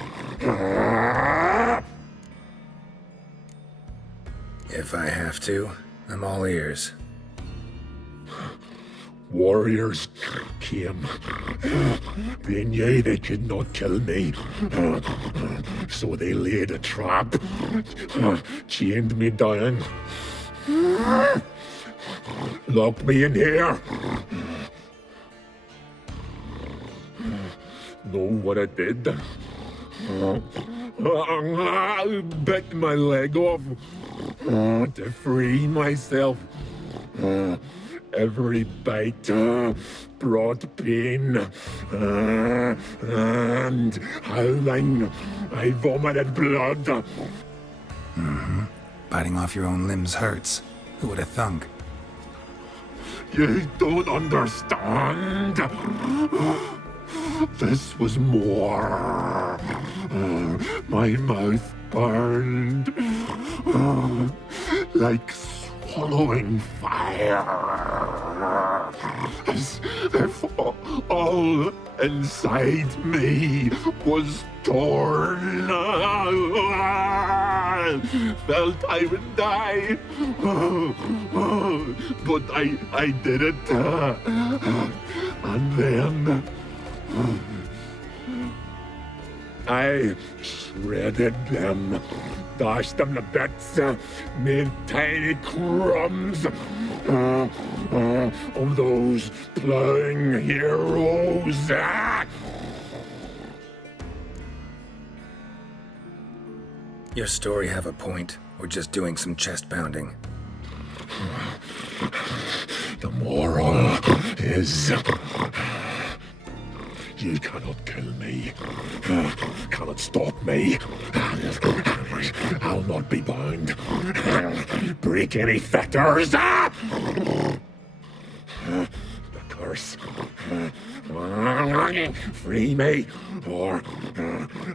If I have to, I'm all ears. Warriors came. They knew they could not kill me. So they laid a trap. Chained me down. Locked me in here. Know what I did? I bit my leg off to free myself. Every bite brought pain, and howling, I vomited blood. Mm-hmm. Biting off your own limbs hurts. Who would have thunk? You don't understand. This was more. My mouth burned like swallowing fire. As if all inside me was torn. Felt I would die. But I did it. And then I shredded them, dashed them to bits, made tiny crumbs of those plowing heroes. Your story have a point, or just doing some chest pounding? The moral is... You cannot kill me. Cannot stop me. I'll not be bound. Break any fetters. The curse. Free me, or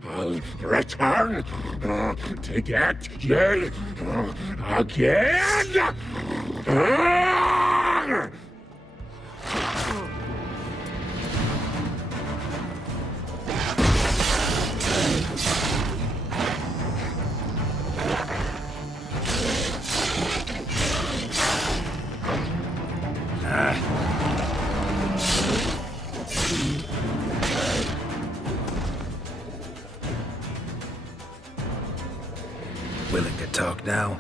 I'll return to get you again. Willing to talk now?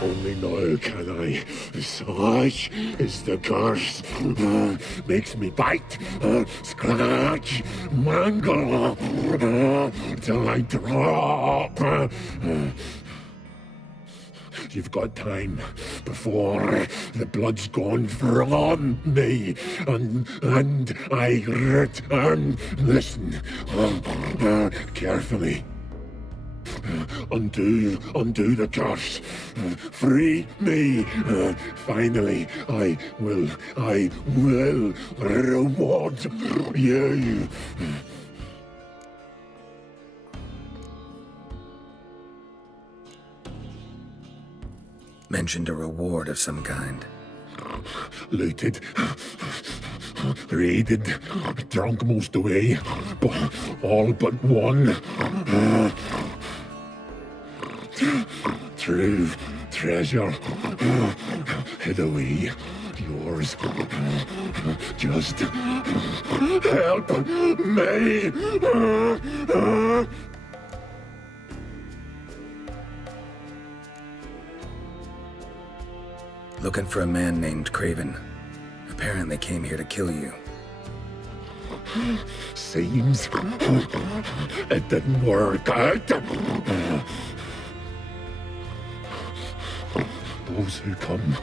Only now can I. Such is the curse. Makes me bite, scratch, mangle, till I drop. You've got time before the blood's gone from me, and I return. Listen, carefully. Undo the curse. Free me. Finally, I will reward you. Mentioned a reward of some kind. Looted, raided, drunk most away, all but one. True treasure hid away. Yours. Just help me. Looking for a man named Craven. Apparently came here to kill you. Seems it didn't work out. Those who come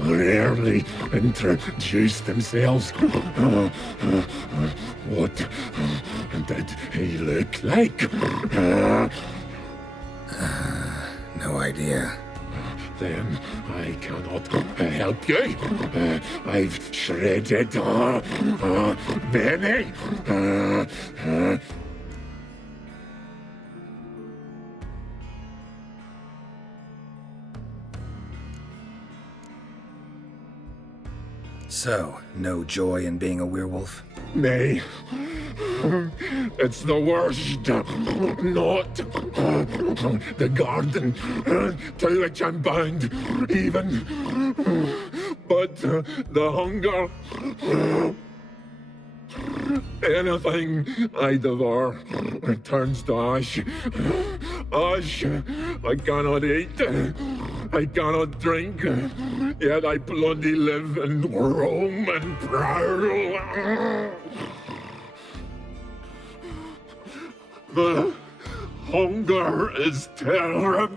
rarely introduce themselves. What did he look like? No idea. Then I cannot help you. I've shredded many. So, no joy in being a werewolf? Nay. It's the worst. Not the garden to which I'm bound, even. But the hunger. Anything I devour turns to ash. Ash. I cannot eat. I cannot drink. Yet I bloody live and roam and prowl. The hunger is terrible.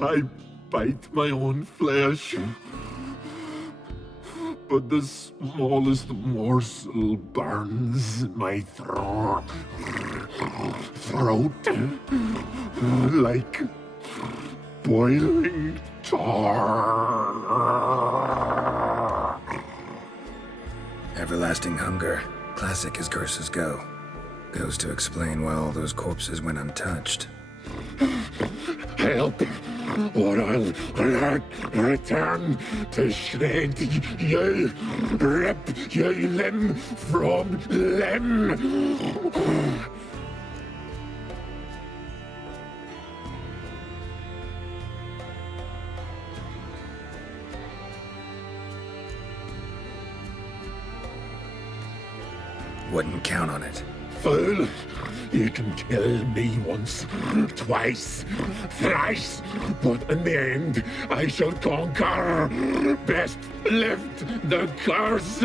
I bite my own flesh, but the smallest morsel burns in my throat like boiling tar. Everlasting hunger. Classic as curses go. Goes to explain why all those corpses went untouched. Help, or I'll return to shred you, rip you limb from limb. Wouldn't count on it. Fool! You can kill me once, twice, thrice, but in the end, I shall conquer. Best lift the curse!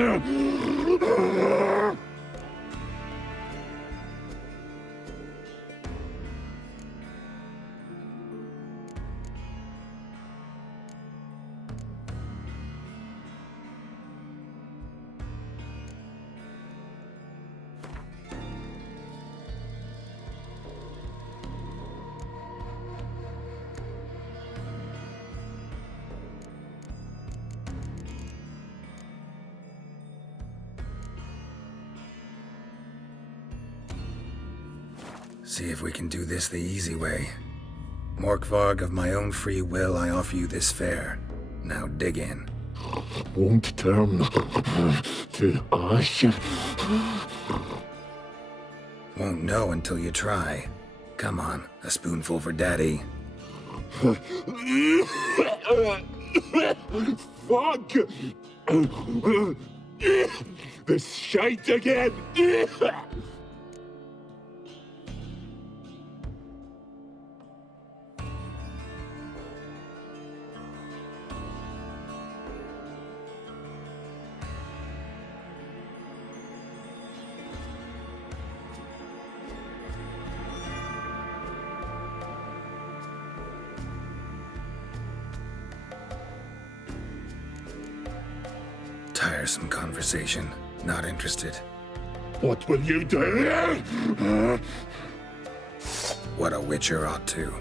See if we can do this the easy way. Morkvarg, of my own free will, I offer you this fare. Now dig in. Won't turn to ash. Won't know until you try. Come on, a spoonful for Daddy. Fuck! This shite again! Tiresome conversation. Not interested. What will you do? What a witcher ought to.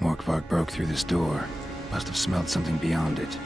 Morkvarg broke through this door. Must have smelled something beyond it.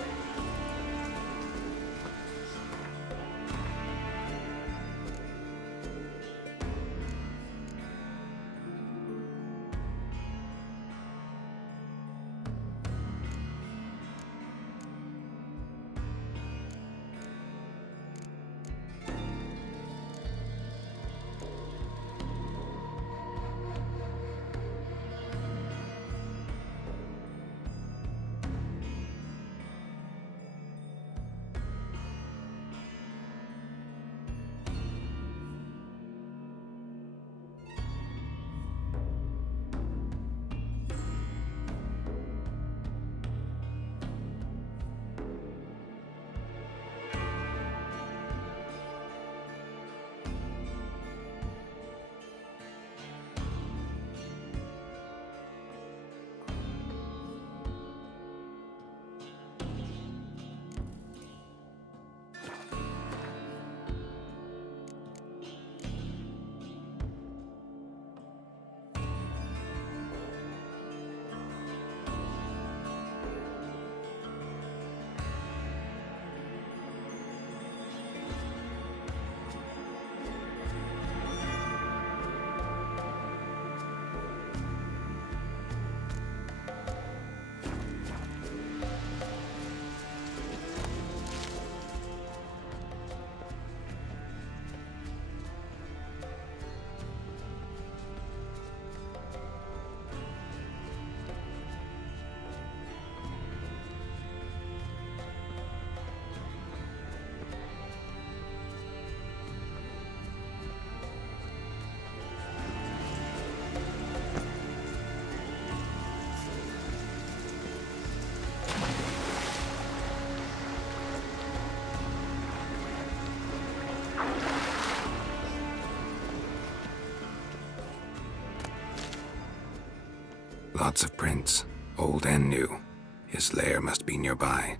Lots of prints, old and new. His lair must be nearby.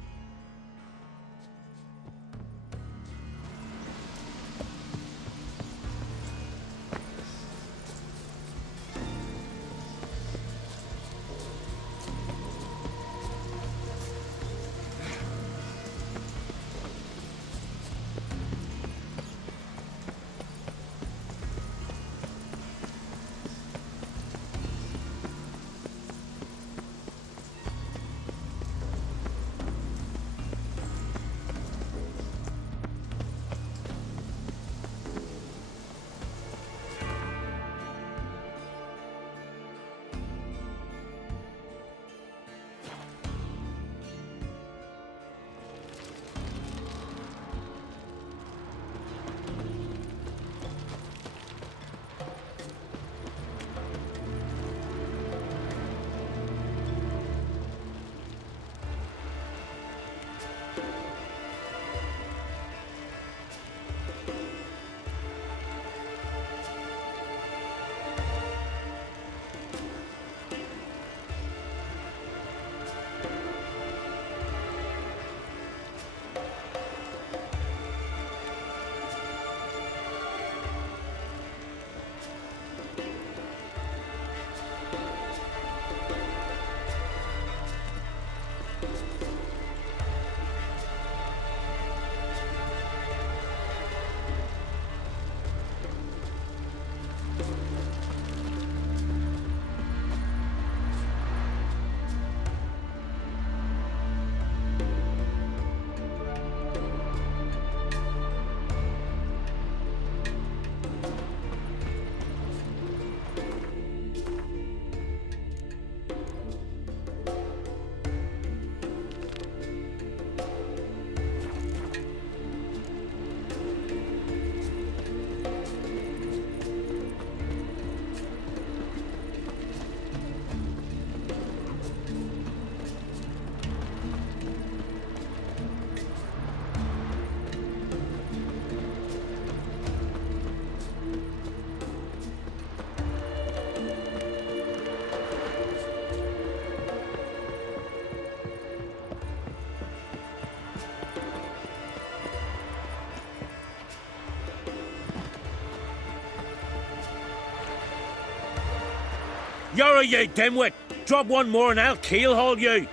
You're a ye dimwit! Drop one more and I'll keelhaul you!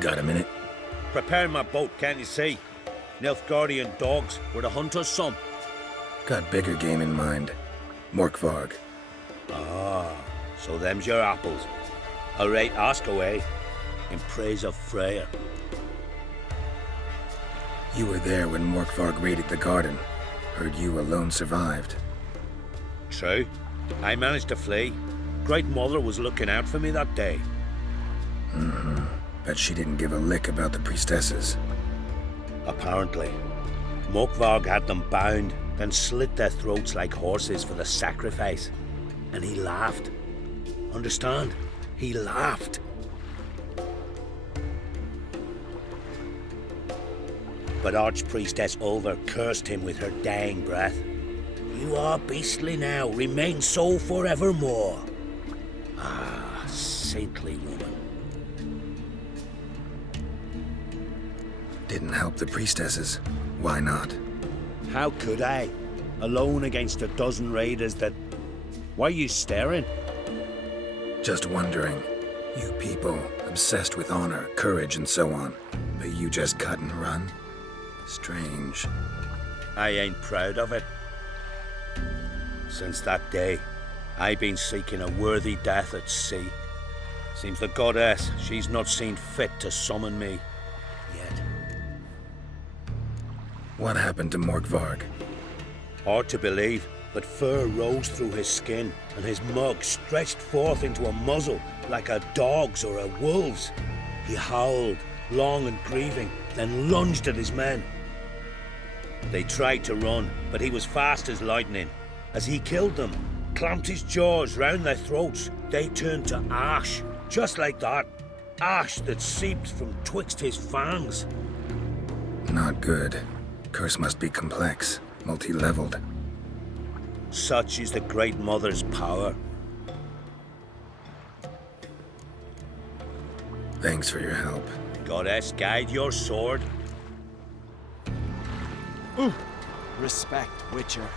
Got a minute? Prepare my boat, can't you see? Nilfgaardian dogs were the hunter's son. Got bigger game in mind. Morkvarg. Ah, so them's your apples. All right, ask away. In praise of Freya. You were there when Morkvarg raided the garden. Heard you alone survived. True. I managed to flee. Great Mother was looking out for me that day. Bet she didn't give a lick about the priestesses. Apparently. Morkvarg had them bound, then slit their throats like horses for the sacrifice. And he laughed. Understand? He laughed. But Archpriestess Ulver cursed him with her dying breath. You are beastly now, remain so forevermore. Ah, saintly woman. Didn't help the priestesses. Why not? How could I? Alone against a dozen raiders that... Why are you staring? Just wondering. You people, obsessed with honor, courage, and so on. But you just cut and run? Strange. I ain't proud of it. Since that day, I've been seeking a worthy death at sea. Seems the goddess, she's not seen fit to summon me. Yet. What happened to Morkvarg? Hard to believe, but fur rose through his skin, and his mug stretched forth into a muzzle like a dog's or a wolf's. He howled, long and grieving, then lunged at his men. They tried to run, but he was fast as lightning. As he killed them, clamped his jaws round their throats, they turned to ash, just like that. Ash that seeped from twixt his fangs. Not good. Curse must be complex, multi-leveled. Such is the Great Mother's power. Thanks for your help. Goddess, guide your sword. Respect, Witcher.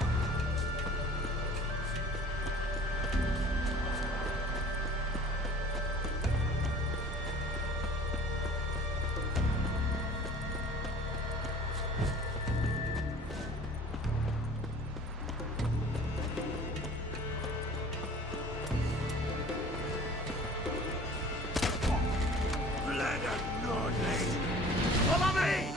Follow me!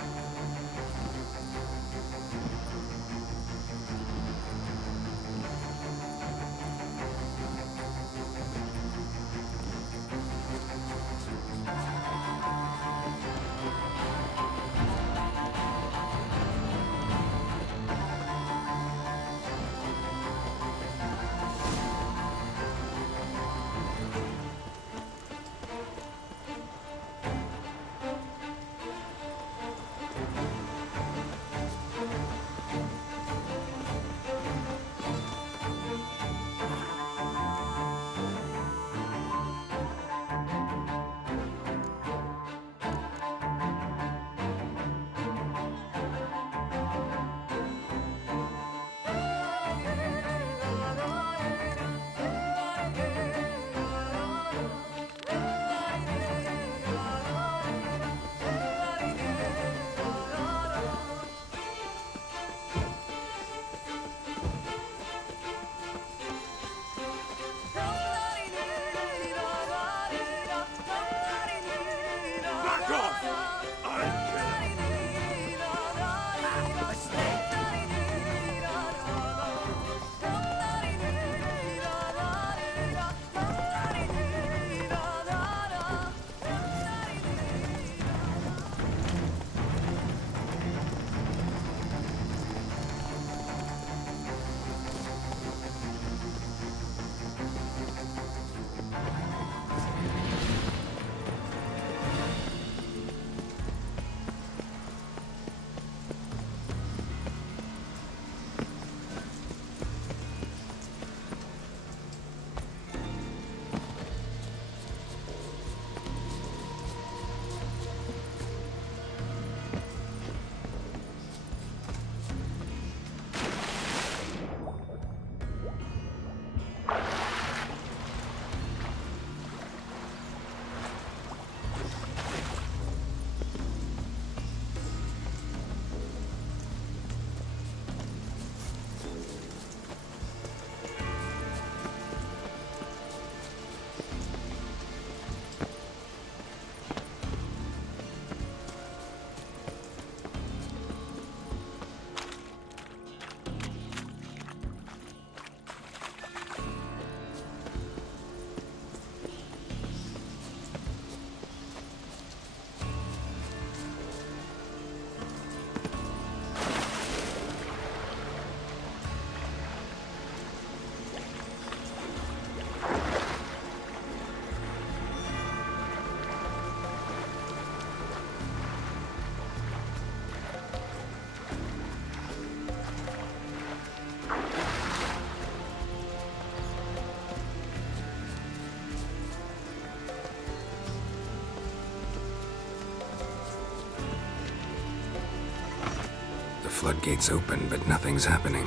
Floodgates open, but nothing's happening.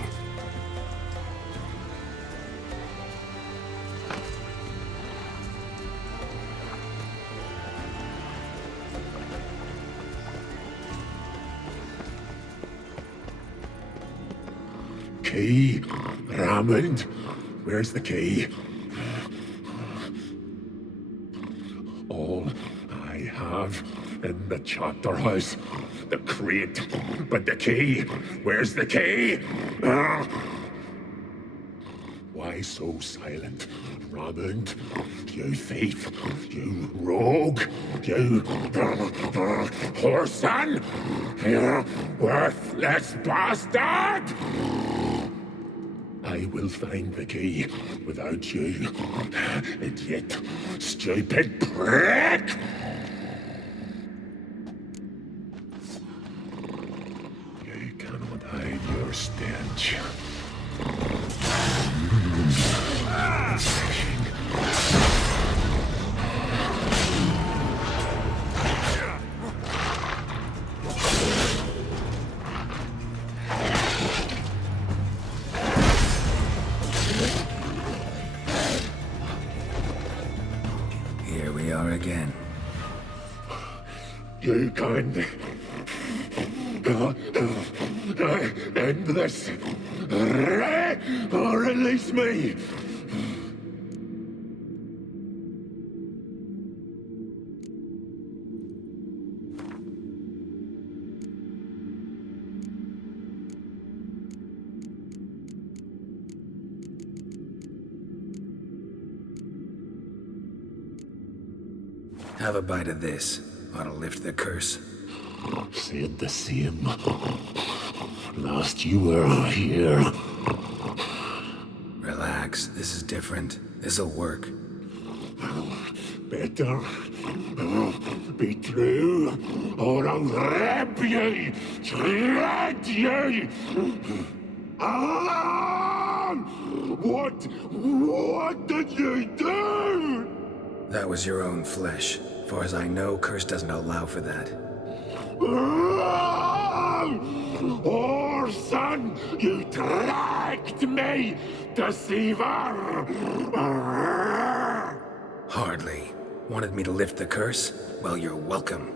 Key? Raymond? Where's the key? All I have in the chapter house. The crate. But the key? Where's the key? Why so silent? Raymond? You thief. You rogue. You whoreson. You worthless bastard! I will find the key without you. Idiot. Stupid prick! You cannot hide your stench. You can end this. Or release me. Have a bite of this. Ought to lift the curse. Said the same. Last you were here. Relax. This is different. This'll work. Better be true, or I'll rip ye, shred ye. Ah! What did you do? That was your own flesh. Far as I know, curse doesn't allow for that. Orson, you tracked me, deceiver! Hardly. Wanted me to lift the curse? Well, you're welcome.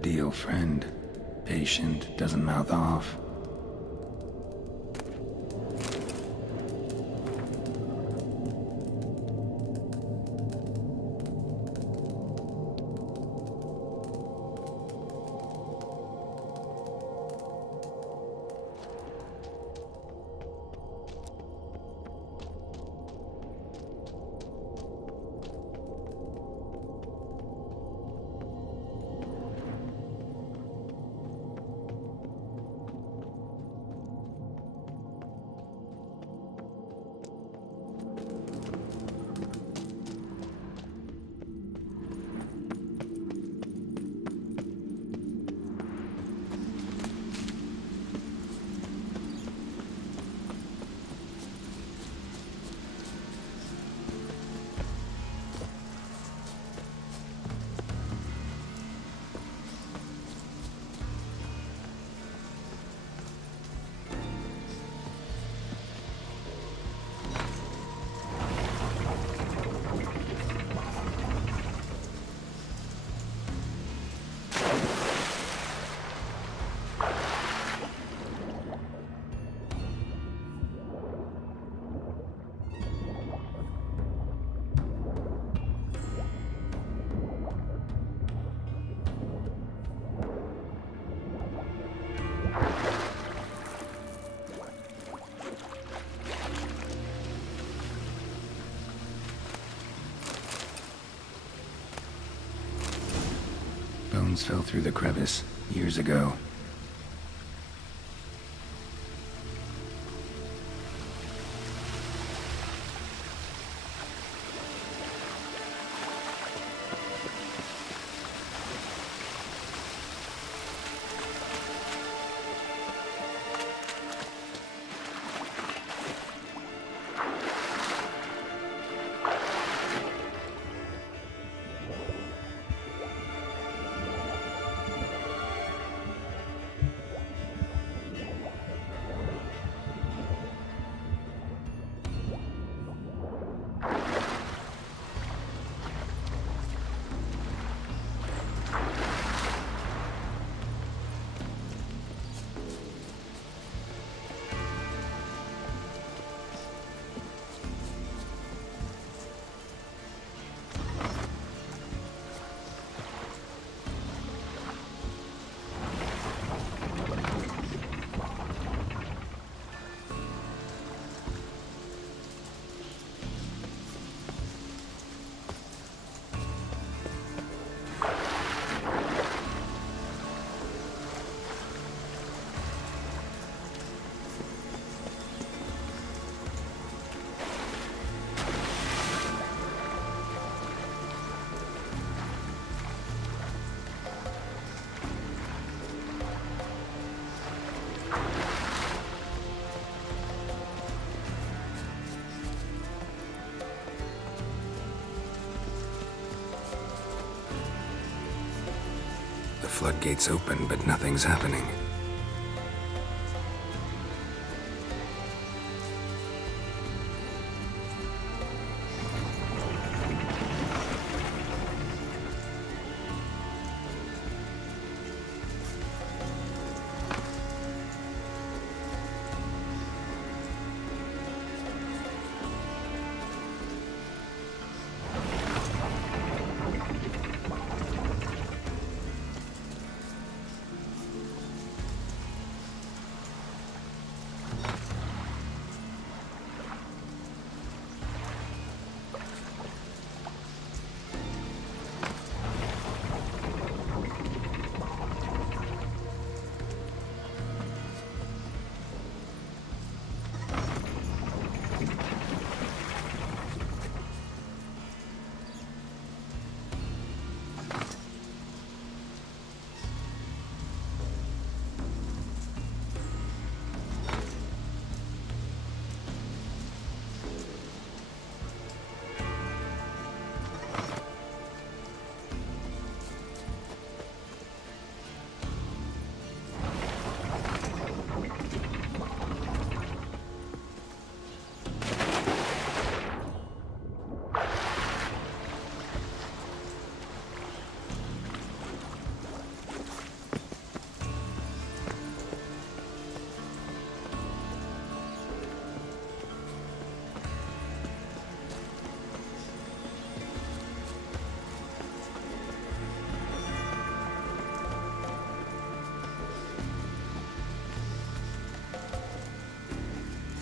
Ideal friend. Patient, doesn't mouth off. stones fell through the crevice years ago. The floodgates open, but nothing's happening.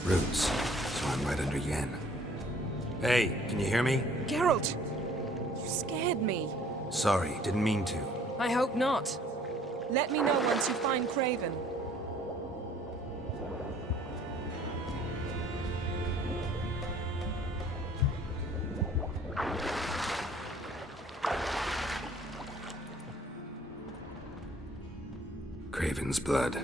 Roots, so I'm right under Yen. Hey, can you hear me? Geralt! You scared me. Sorry, didn't mean to. I hope not. Let me know once you find Craven. Craven's blood.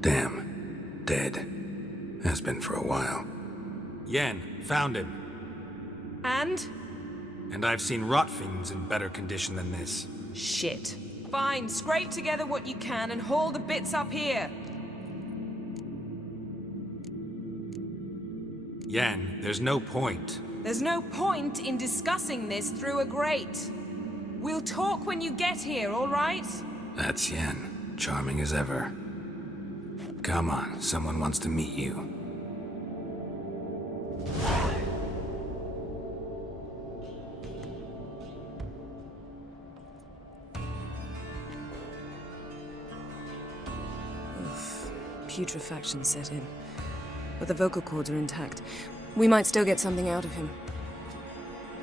Damn. Dead. Has been for a while. Yen, found him. And? And I've seen rot fiends in better condition than this. Shit. Fine, scrape together what you can and haul the bits up here. Yen, there's no point. There's no point in discussing this through a grate. We'll talk when you get here, all right? That's Yen. Charming as ever. Come on, someone wants to meet you. putrefaction set in. But the vocal cords are intact. We might still get something out of him.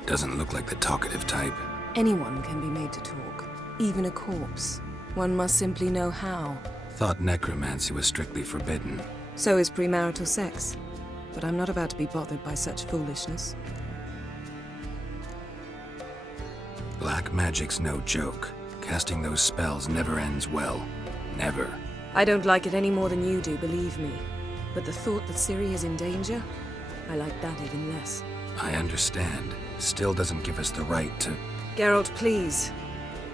Doesn't look like the talkative type. Anyone can be made to talk, even a corpse. One must simply know how. Thought necromancy was strictly forbidden. So is premarital sex. But I'm not about to be bothered by such foolishness. Black magic's no joke. Casting those spells never ends well. Never. I don't like it any more than you do, believe me. But the thought that Ciri is in danger, I like that even less. I understand. Still doesn't give us the right to... Geralt, please.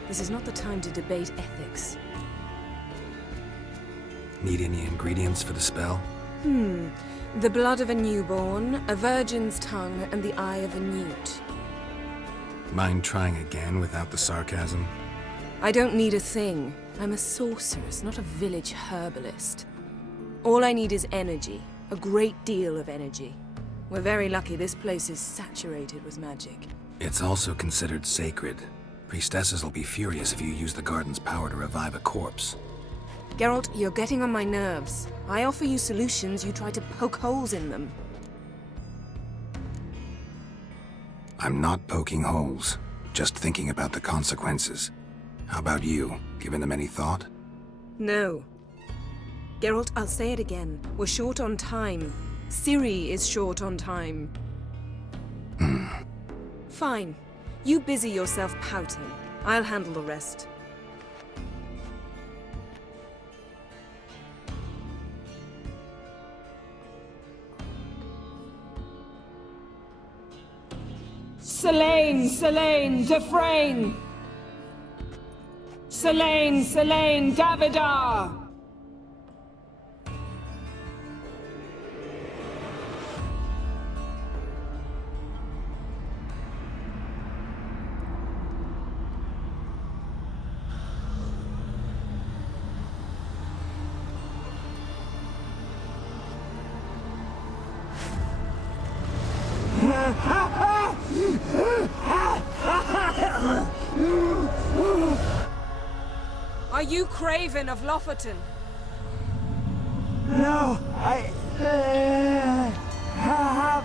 This is not the time to debate ethics. Need any ingredients for the spell? The blood of a newborn, a virgin's tongue, and the eye of a newt. Mind trying again without the sarcasm? I don't need a thing. I'm a sorceress, not a village herbalist. All I need is energy. A great deal of energy. We're very lucky this place is saturated with magic. It's also considered sacred. Priestesses will be furious if you use the garden's power to revive a corpse. Geralt, you're getting on my nerves. I offer you solutions, you try to poke holes in them. I'm not poking holes, just thinking about the consequences. How about you? Given them any thought? No. Geralt, I'll say it again. We're short on time. Ciri is short on time. Fine. You busy yourself pouting. I'll handle the rest. Selene, Selene, Dufresne! Selene, Selene, Davidar! Are you Craven of Lofoten? No, I have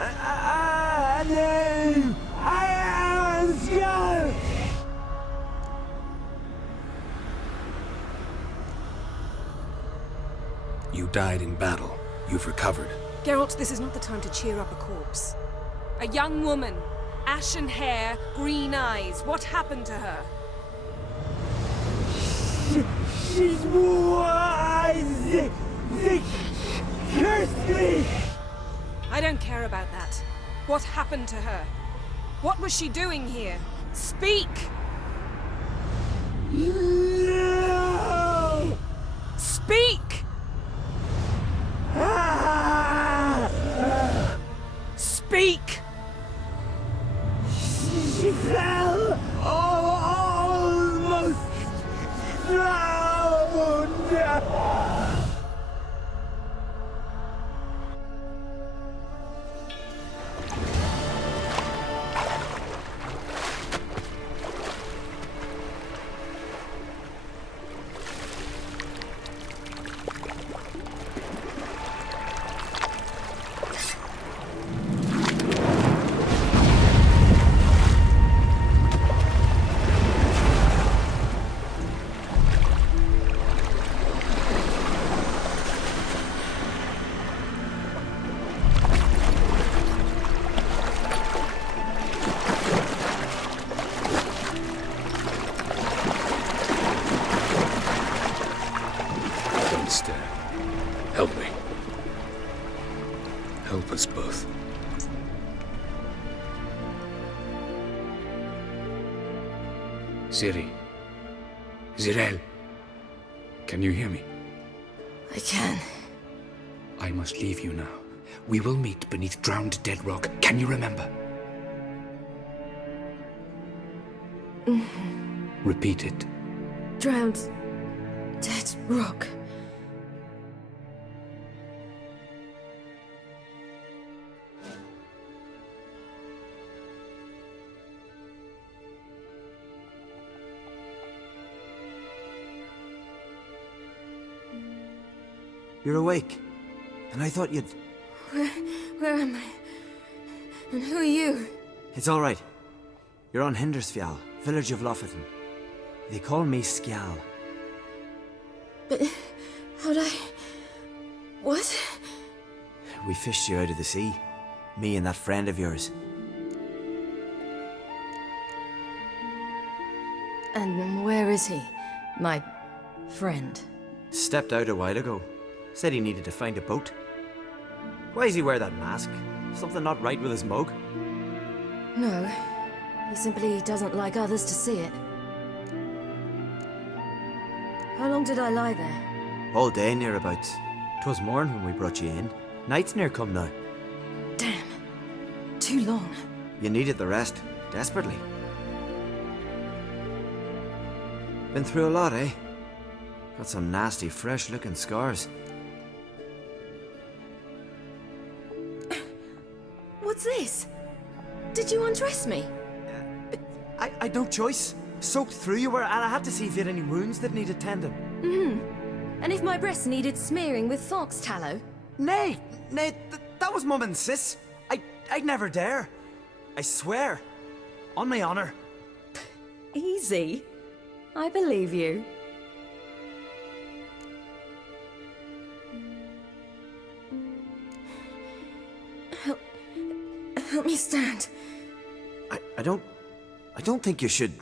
a name. I am a Skull. You died in battle. You've recovered. Geralt, this is not the time to cheer up a corpse. A young woman. Ashen hair, green eyes. What happened to her? She's wise. They cursed me. I don't care about that. What happened to her? What was she doing here? Speak! No! Speak! Speak! She fell almost drowned. Don't stare. Help me. Help us both. Ciri. Zirael. Can you hear me? I can. I must leave you now. We will meet beneath drowned dead rock. Can you remember? Repeat it. Drowned. Dead rock. You're awake. And I thought you'd... Where am I? And who are you? It's all right. You're on Hindersfjall, village of Lofoten. They call me Skjal. But how'd I... What? We fished you out of the sea. Me and that friend of yours. And where is he? My friend. Stepped out a while ago. Said he needed to find a boat. Why does he wear that mask? Something not right with his mug? No. He simply doesn't like others to see it. How long did I lie there? All day nearabouts. 'Twas morn when we brought you in. Night's near come now. Damn. Too long. You needed the rest, desperately. Been through a lot, eh? Got some nasty, fresh-looking scars. What's this? Did you undress me? I'd no choice. Soaked through you were, and I had to see if you had any wounds that needed tending. And if my breasts needed smearing with fox tallow? Nay, that was Mum and Sis. I'd never dare. I swear. On my honor. Easy. I believe you. Help me stand. I don't think you should...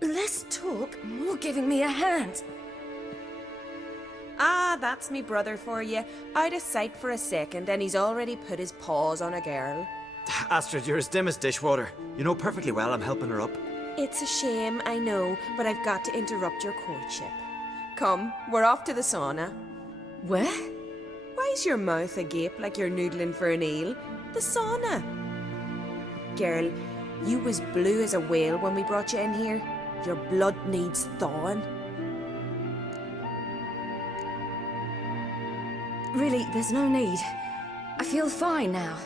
Less talk, more giving me a hand. Ah, that's me brother for you. Out of sight for a second, and he's already put his paws on a girl. Astrid, you're as dim as dishwater. You know perfectly well I'm helping her up. It's a shame, I know, but I've got to interrupt your courtship. Come, we're off to the sauna. Where? Why's your mouth agape like you're noodling for an eel? The sauna. Girl, you was blue as a whale when we brought you in here. Your blood needs thawing. Really, there's no need. I feel fine now.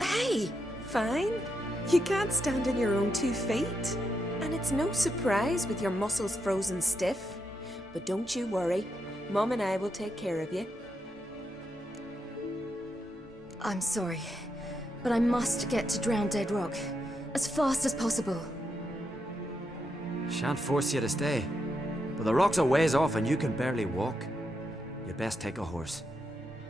Hey, fine? You can't stand on your own 2 feet. And it's no surprise with your muscles frozen stiff. But don't you worry. Mum and I will take care of you. I'm sorry, but I must get to Drown Dead Rock as fast as possible. Shan't force you to stay. But the rock's a ways off and you can barely walk. You'd best take a horse.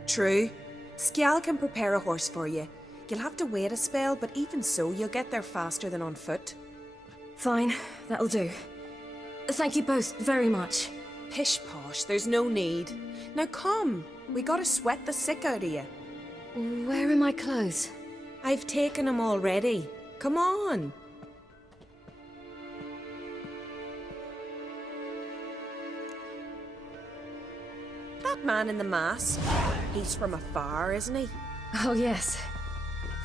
True. Skjal can prepare a horse for you. You'll have to wait a spell, but even so, you'll get there faster than on foot. Fine, that'll do. Thank you both very much. Pish posh, there's no need. Now come, we gotta sweat the sick out of you. Where are my clothes? I've taken them already. Come on. That man in the mask, he's from afar, isn't he? Oh yes,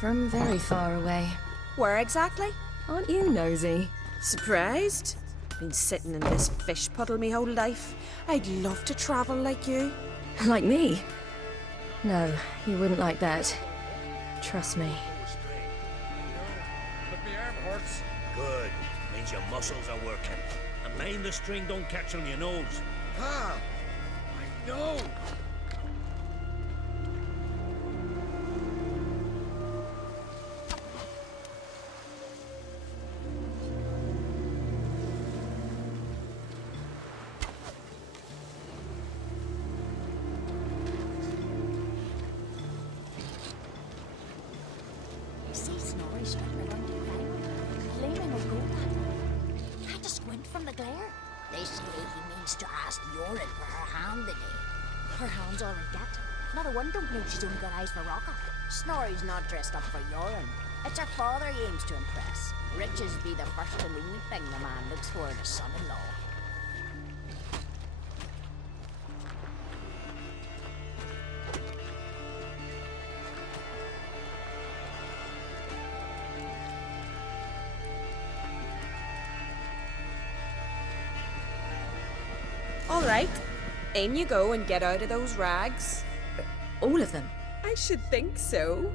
from very far away. Where exactly? Aren't you nosy? Surprised? Been sitting in this fish puddle me whole life. I'd love to travel like you. Like me? No, you wouldn't like that. Trust me. But my arm hurts. Good. Means your muscles are working. And mind the string don't catch on your nose. Ah, I know. See Snorri struggling under the fire, gleaming of gold. Had to squint from the glare. They say he means to ask Yoren for her hand today. Her hand's all in debt. Not a one don't know she's only got eyes for Rocca. Snorri's not dressed up for Yoren. It's her father he aims to impress. Riches be the first and only thing the man looks for in a son-in-law. All right, in you go and get out of those rags. All of them? I should think so.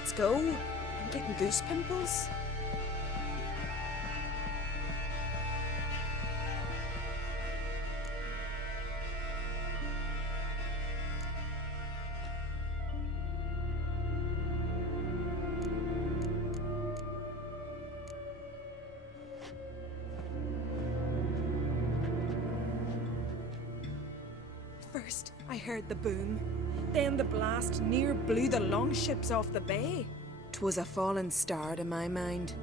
Let's go. I'm getting goose pimples. First, I heard the boom. Then the blast near blew the longships off the bay. 'Twas a fallen star to my mind.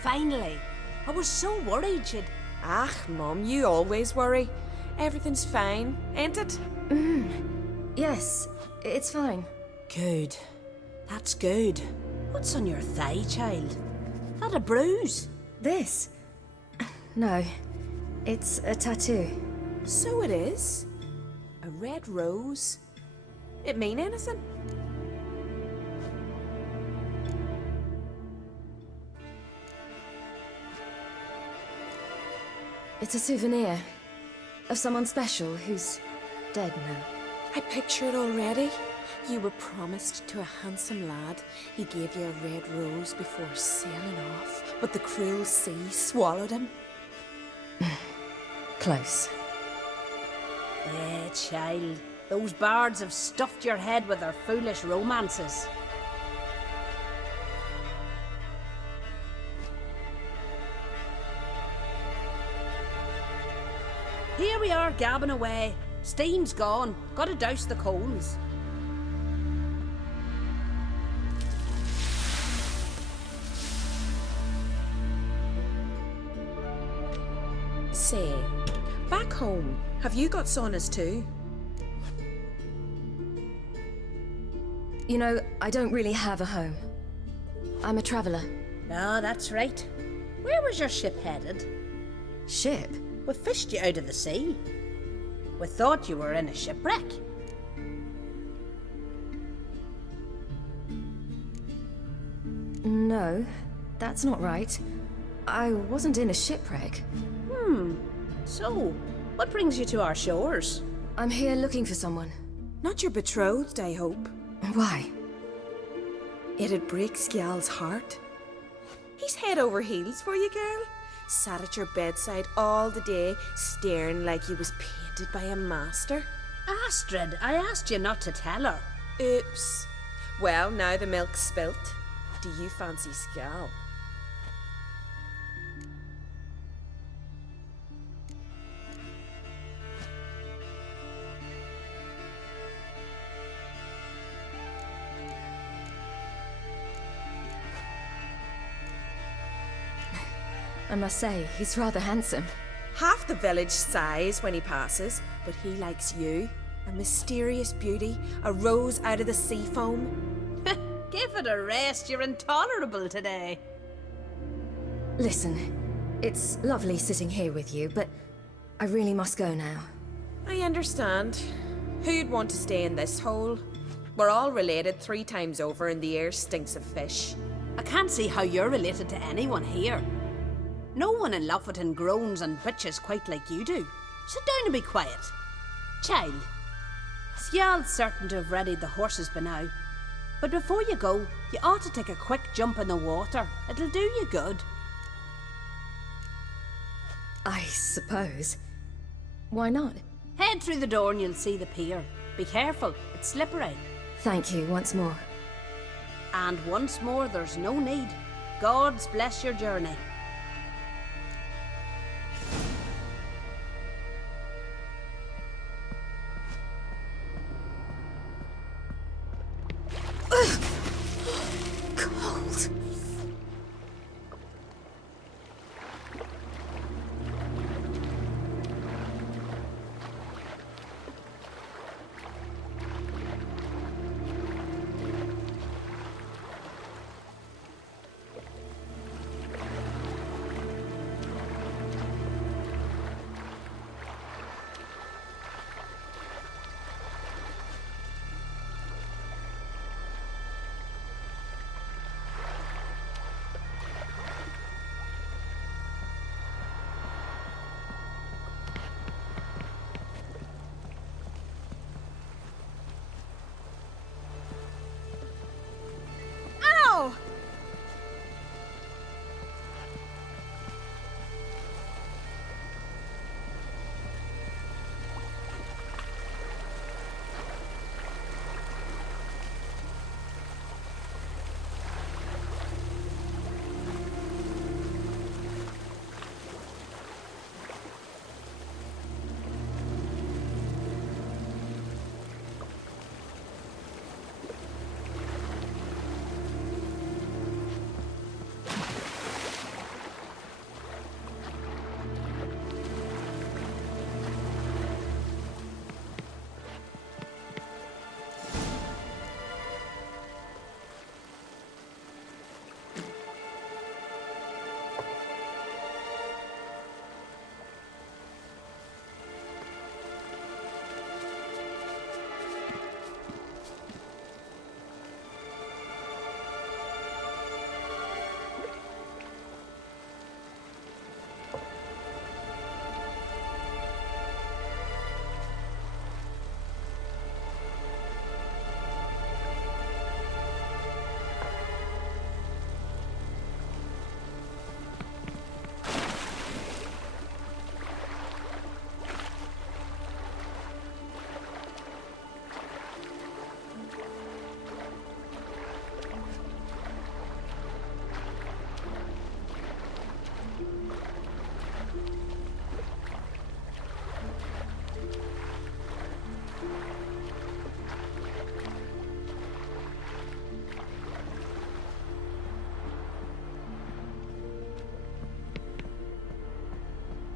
Finally. I was so worried you'd... Ah, Mum, you always worry. Everything's fine, ain't it? Yes, it's fine. Good. That's good. What's on your thigh, child? That a bruise? This? No. It's a tattoo. So it is. A red rose. It mean anything? It's a souvenir of someone special who's dead now. I picture it already. You were promised to a handsome lad. He gave you a red rose before sailing off, but the cruel sea swallowed him. Close. Child. Those bards have stuffed your head with their foolish romances. Here we are, gabbing away. Steam's gone. Gotta douse the coals. Say, back home, have you got saunas too? You know, I don't really have a home. I'm a traveller. Ah, that's right. Where was your ship headed? Ship? We fished you out of the sea. We thought you were in a shipwreck. No, that's not right. I wasn't in a shipwreck. So, what brings you to our shores? I'm here looking for someone. Not your betrothed, I hope. Why? It'd break Skjal's heart. He's head over heels for you, girl. Sat at your bedside all the day, staring like he was painted by a master. Astrid, I asked you not to tell her. Oops. Well, now the milk's spilt. Do you fancy Skjal? I must say, he's rather handsome. Half the village sighs when he passes, but he likes you. A mysterious beauty, a rose out of the sea foam. Give it a rest, you're intolerable today. Listen, it's lovely sitting here with you, but I really must go now. I understand. Who'd want to stay in this hole? We're all related 3 times over and the air stinks of fish. I can't see how you're related to anyone here. No one in Lofoten groans and bitches quite like you do. Sit down and be quiet. Child, Skjal's certain to have readied the horses by now. But before you go, you ought to take a quick jump in the water. It'll do you good. I suppose. Why not? Head through the door and you'll see the pier. Be careful, it's slippery. Thank you once more. And once more, there's no need. God's bless your journey. Cold. now!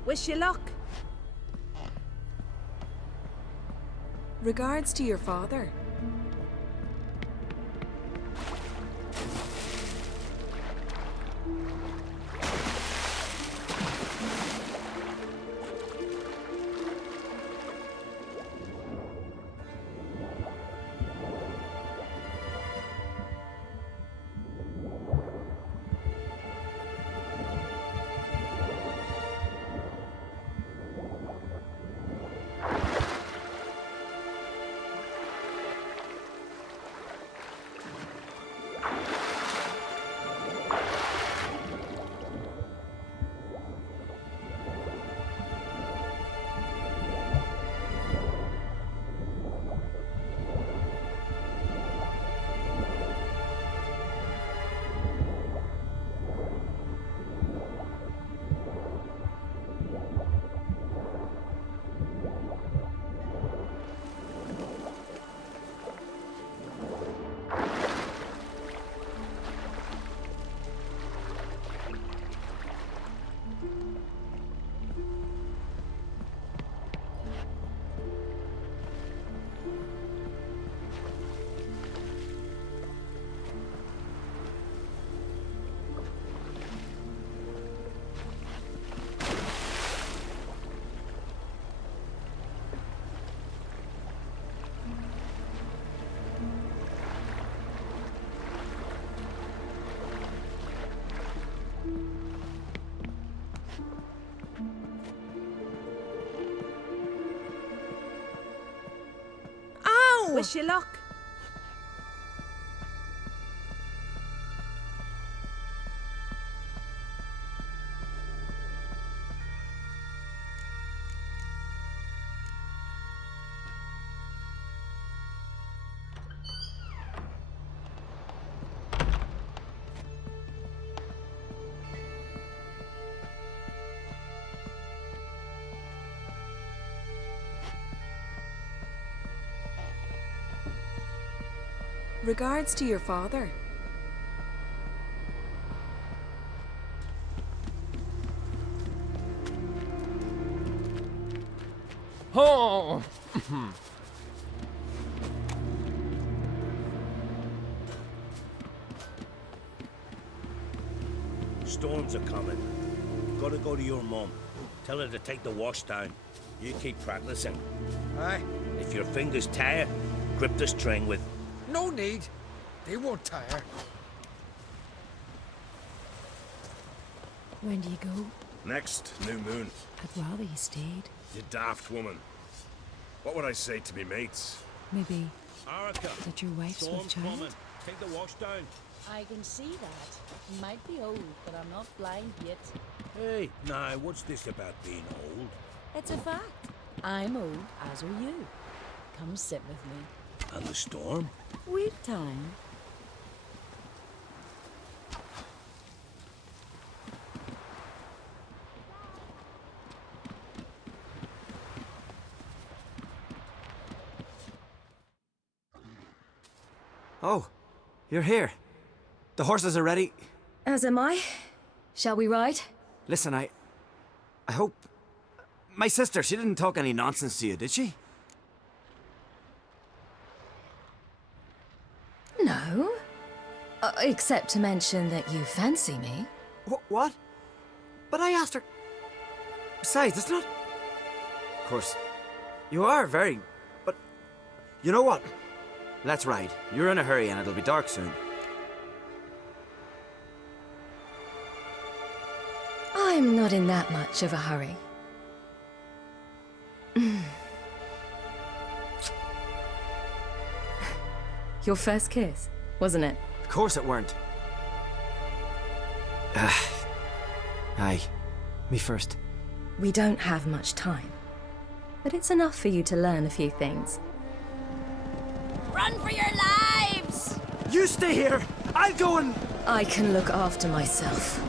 Wish you luck. Regards to your father. Wish you luck. Regards to your father. Oh! Storms are coming. Gotta go to your mum. Tell her to take the wash down. You keep practicing. Aye. If your fingers tire, grip the string with... No need. They won't tire. When do you go? Next new moon. I'd rather you stayed. You daft woman. What would I say to me mates? Maybe Arica, that your wife's with storm's child? coming. Take the wash down. I can see that. Might be old, but I'm not blind yet. Hey, now, what's this about being old? It's a fact. I'm old, as are you. Come sit with me. And the storm? We've time. Oh, you're here. The horses are ready. As am I. Shall we ride? Listen, I hope... My sister, she didn't talk any nonsense to you, did she? No. Except to mention that you fancy me. What? But I asked her... Besides, it's not... Of course, you are very... But... You know what? Let's ride. You're in a hurry and it'll be dark soon. I'm not in that much of a hurry. Your first kiss, wasn't it? Of course it weren't. Aye. Me first. We don't have much time. But it's enough for you to learn a few things. Run for your lives! You stay here! I'll go and... I can look after myself.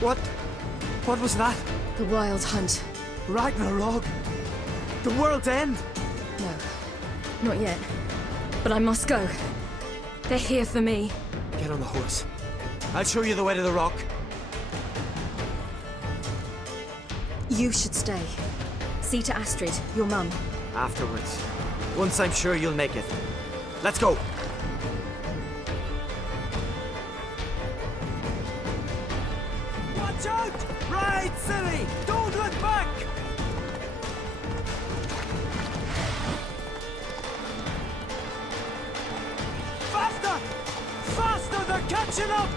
What was that? The Wild Hunt. Ragnarok? The world's end? No, not yet. But I must go. They're here for me. Get on the horse. I'll show you the way to the rock. You should stay. See to Astrid, your mum. Afterwards. Once I'm sure you'll make it. Let's go. Watch out! Ride, silly! Don't look back! Faster! Faster! They're catching up!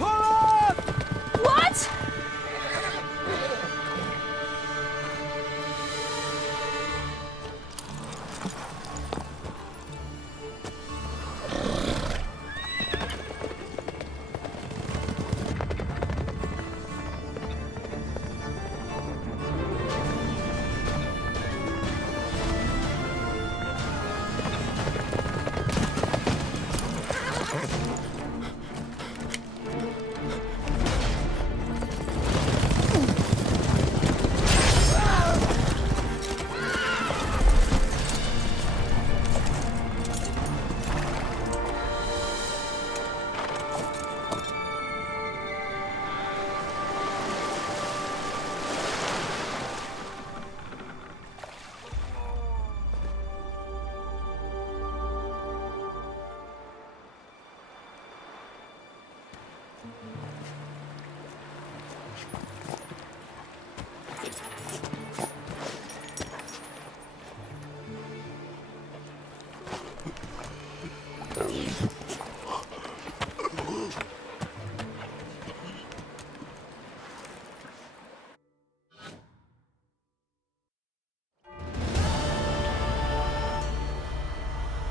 What?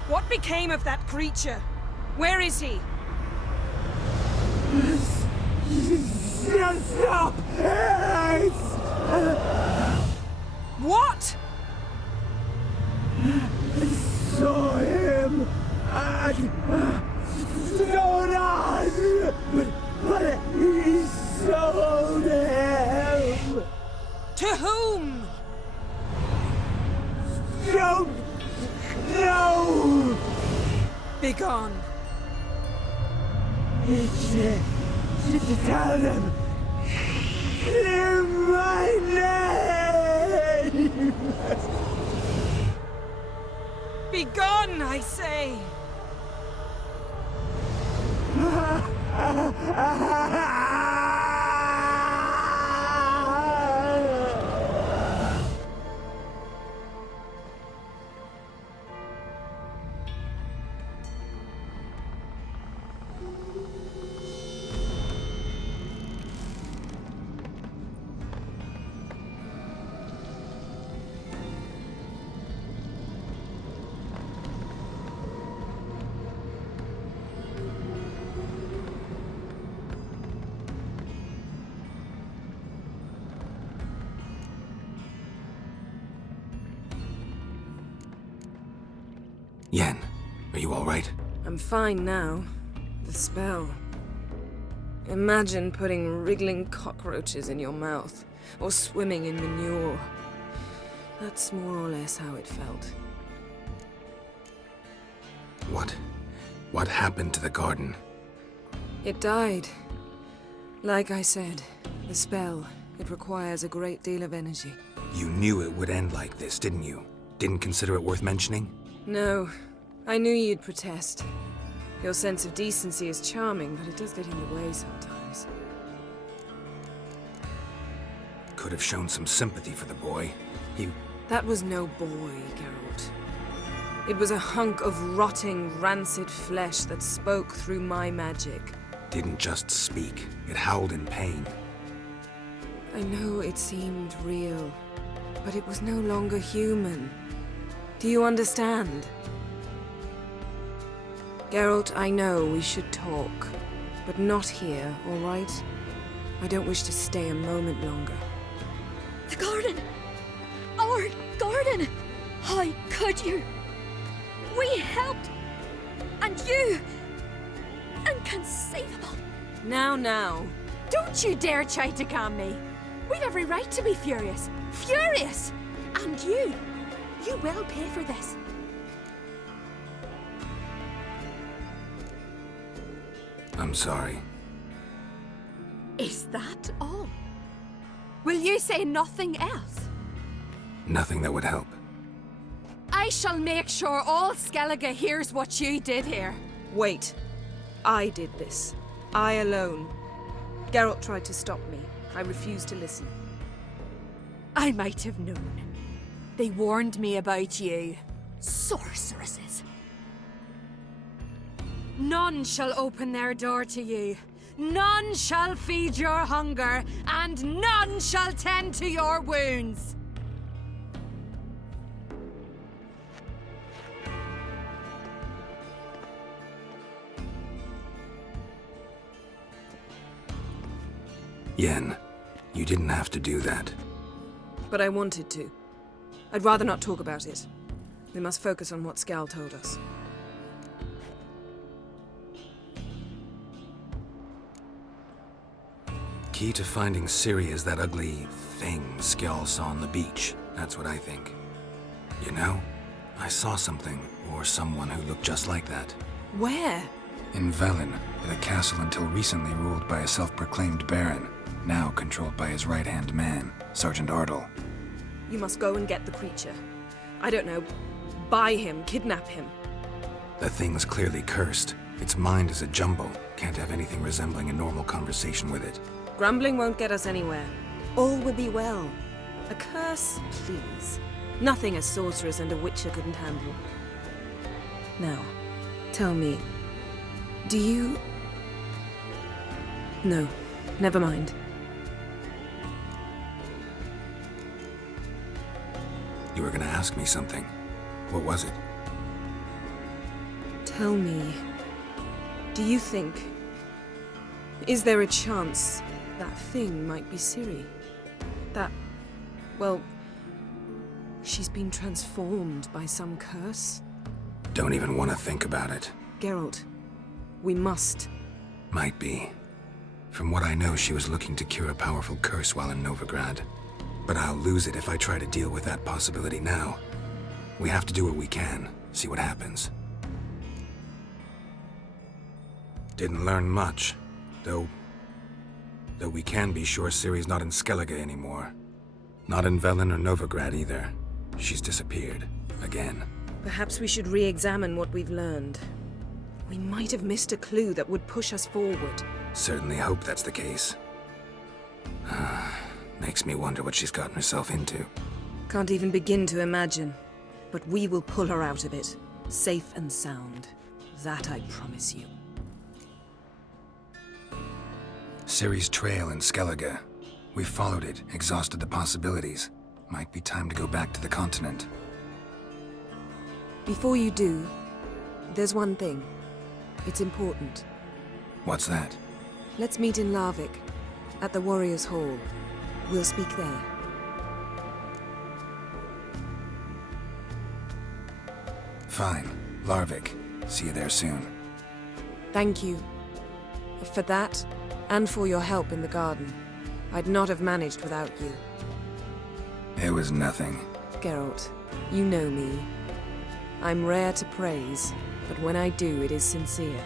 What became of that creature? Where is he? Stop! What? I saw him at Stonan, but he sold him. To whom? Don't know. Begone. Tell them. Clear my name. Begone, I say. Yen, are you all right? I'm fine now. The spell. Imagine putting wriggling cockroaches in your mouth, or swimming in manure. That's more or less how it felt. What happened to the garden? It died. Like I said, the spell, it requires a great deal of energy. You knew it would end like this, didn't you? Didn't consider it worth mentioning? No, I knew you'd protest. Your sense of decency is charming, but it does get in the way sometimes. could have shown some sympathy for the boy. He... That was no boy, Geralt. It was a hunk of rotting, rancid flesh that spoke through my magic. didn't just speak. It howled in pain. I know it seemed real, but it was no longer human. Do you understand? Geralt, I know we should talk, but not here, all right? I don't wish to stay a moment longer. The garden! Our garden! How could you? We helped! And you! Inconceivable! Now. Don't you dare try to calm me! We've every right to be furious! Furious! And you will pay for this. I'm sorry. Is that all? Will you say nothing else? Nothing that would help. I shall make sure all Skellige hears what you did here. Wait. I did this. I alone. Geralt tried to stop me. I refused to listen. I might have known. They warned me about you. Sorceresses. None shall open their door to you. None shall feed your hunger, and none shall tend to your wounds. Yen, you didn't have to do that. But I wanted to. I'd rather not talk about it. We must focus on what Skal told us. Key to finding Ciri is that ugly thing Skjall saw on the beach. That's what I think. You know, I saw something, or someone who looked just like that. Where? In Velen, at a castle until recently ruled by a self-proclaimed baron, now controlled by his right-hand man, Sergeant Ardle. You must go and get the creature. I don't know, buy him, kidnap him. The thing's clearly cursed. Its mind is a jumble. Can't have anything resembling a normal conversation with it. Grumbling won't get us anywhere. All will be well. A curse, please. Nothing a sorceress and a witcher couldn't handle. Now, tell me, do you... No, never mind. You were gonna ask me something. What was it? Tell me, do you think... Is there a chance that thing might be Ciri? That... well... she's been transformed by some curse? Don't even want to think about it. Geralt, we must. Might be. From what I know, she was looking to cure a powerful curse while in Novigrad. But I'll lose it if I try to deal with that possibility now. We have to do what we can, see what happens. Didn't learn much, though we can be sure Ciri's not in Skellige anymore. Not in Velen or Novigrad either. She's disappeared. Again. Perhaps we should re-examine what we've learned. We might have missed a clue that would push us forward. Certainly hope that's the case. Makes me wonder what she's gotten herself into. Can't even begin to imagine. But we will pull her out of it. Safe and sound. That I promise you. Ciri's trail in Skellige. We followed it, exhausted the possibilities. Might be time to go back to the continent. Before you do, there's one thing. It's important. What's that? Let's meet in Larvik, at the Warriors' Hall. We'll speak there. Fine. Larvik. See you there soon. Thank you. For that, and for your help in the garden. I'd not have managed without you. It was nothing. Geralt, you know me. I'm rare to praise, but when I do, it is sincere.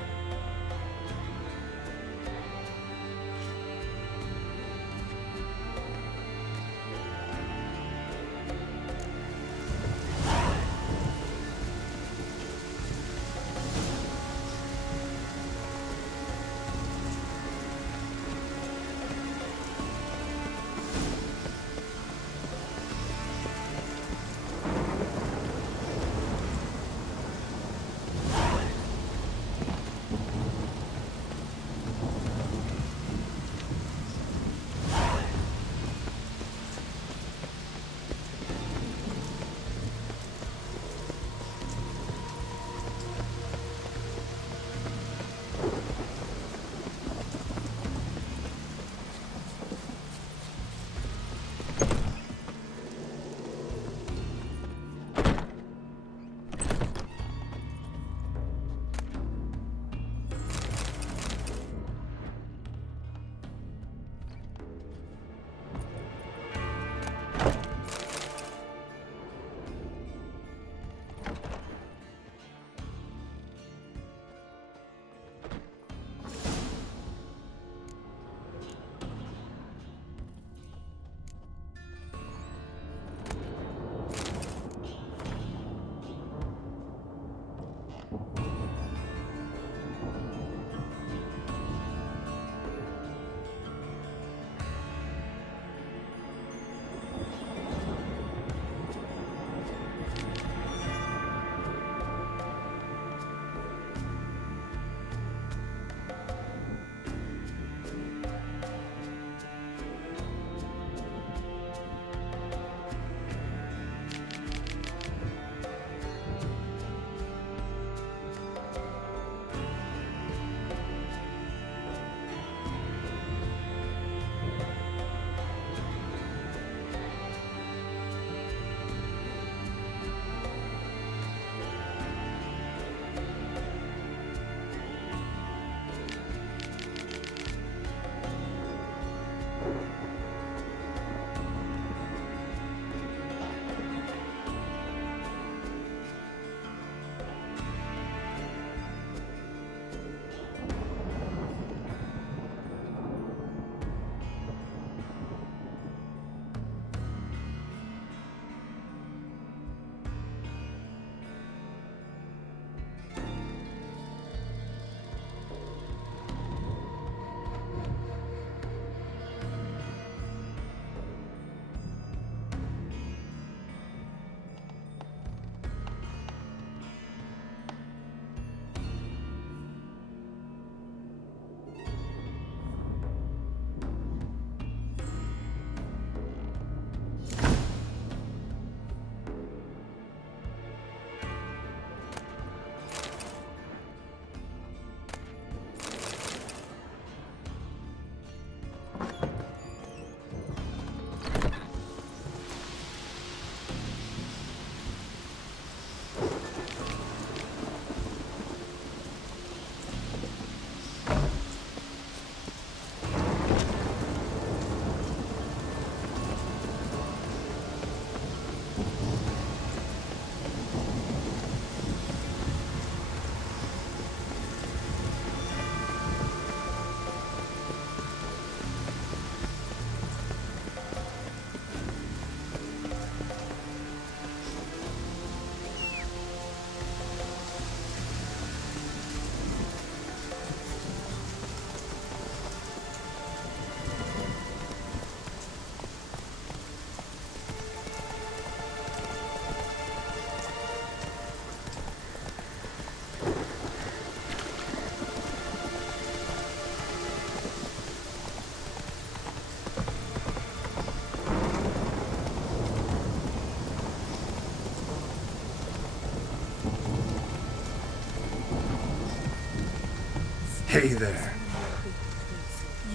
Hey there.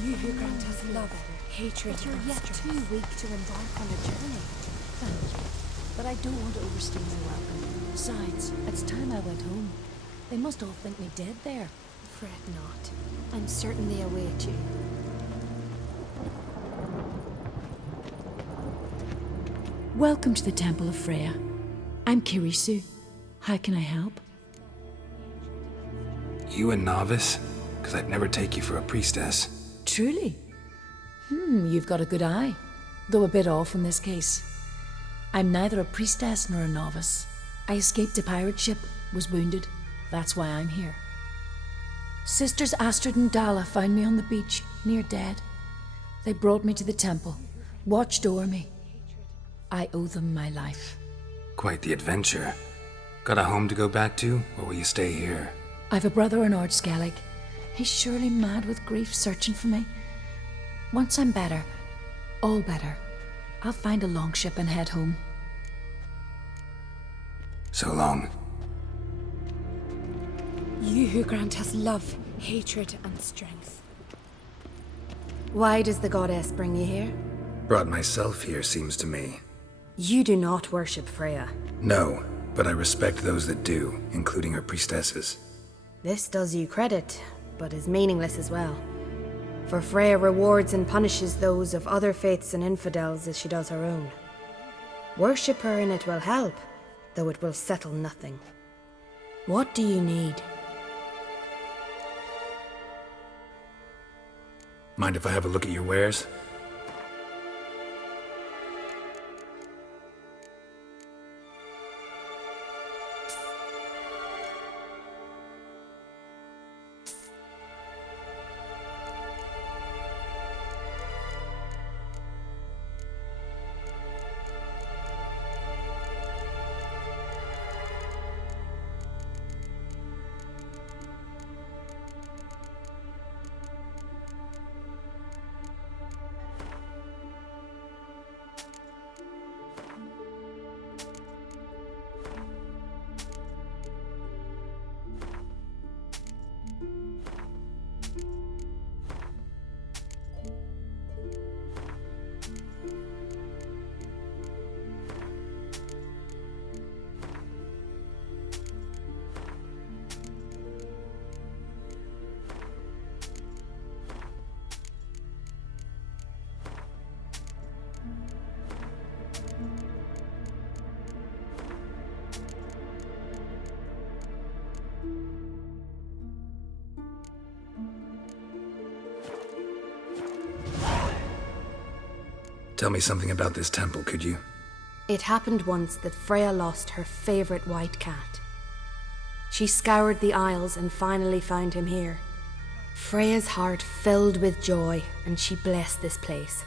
You who grant us love, hatred, You're and yet strength. too weak to embark on a journey. Thank you. But I don't want to overstay my welcome. Besides, it's time I went home. They must all think me dead there. Fret not. I'm certain they await you. Welcome to the Temple of Freya. I'm Kirisu. How can I help? You a novice? Because I'd never take you for a priestess. Truly? You've got a good eye. Though a bit off in this case. I'm neither a priestess nor a novice. I escaped a pirate ship, was wounded. That's why I'm here. Sisters Astrid and Dala found me on the beach, near dead. They brought me to the temple, watched o'er me. I owe them my life. Quite the adventure. Got a home to go back to, or will you stay here? I've a brother in Ard Skellig. He's surely mad with grief searching for me. Once I'm better, all better, I'll find a longship and head home. So long. You who grant us love, hatred, and strength. Why does the goddess bring you here? Brought myself here, seems to me. You do not worship Freya. No, but I respect those that do, including her priestesses. This does you credit, but is meaningless as well. For Freya rewards and punishes those of other faiths and infidels as she does her own. Worship her and it will help, though it will settle nothing. What do you need? Mind if I have a look at your wares? Tell me something about this temple, could you? It happened once that Freya lost her favorite white cat. She scoured the Isles and finally found him here. Freya's heart filled with joy, and she blessed this place.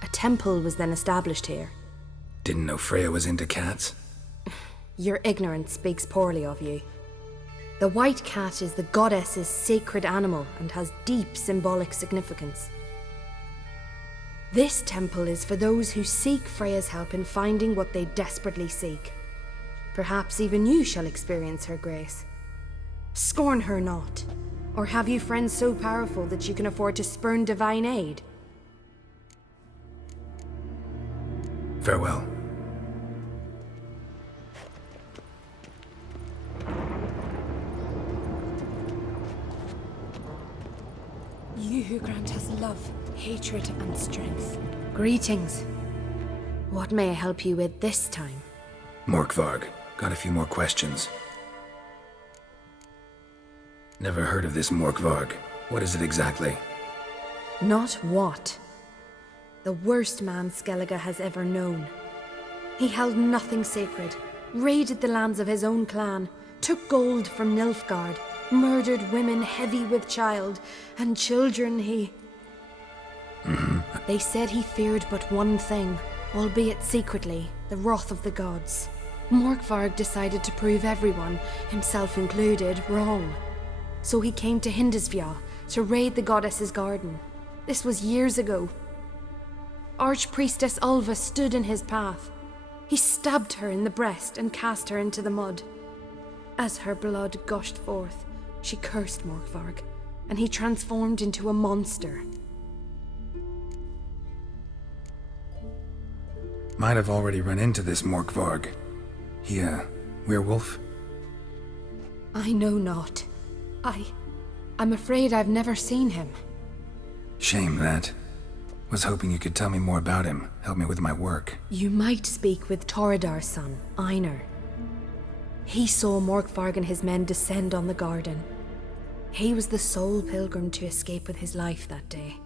A temple was then established here. Didn't know Freya was into cats? Your ignorance speaks poorly of you. The white cat is the goddess's sacred animal and has deep symbolic significance. This temple is for those who seek Freya's help in finding what they desperately seek. Perhaps even you shall experience her grace. Scorn her not. Or have you friends so powerful that you can afford to spurn divine aid? Farewell. You who grant us love, hatred, and strength. Greetings. What may I help you with this time? Morkvarg. Got a few more questions. Never heard of this Morkvarg. What is it exactly? Not what. The worst man Skellige has ever known. He held nothing sacred, raided the lands of his own clan, took gold from Nilfgaard, murdered women heavy with child, and children he... They said he feared but one thing, albeit secretly, the wrath of the gods. Morkvarg decided to prove everyone, himself included, wrong. So he came to Hindisvia to raid the goddess's garden. This was years ago. Archpriestess Ulva stood in his path. He stabbed her in the breast and cast her into the mud. As her blood gushed forth, she cursed Morkvarg. and he transformed into a monster. Might have already run into this Morkvarg. He, werewolf? I know not. I'm afraid I've never seen him. Shame that. Was hoping you could tell me more about him, help me with my work. You might speak with Toredar's son, Einar. He saw Morkvarg and his men descend on the garden. He was the sole pilgrim to escape with his life that day.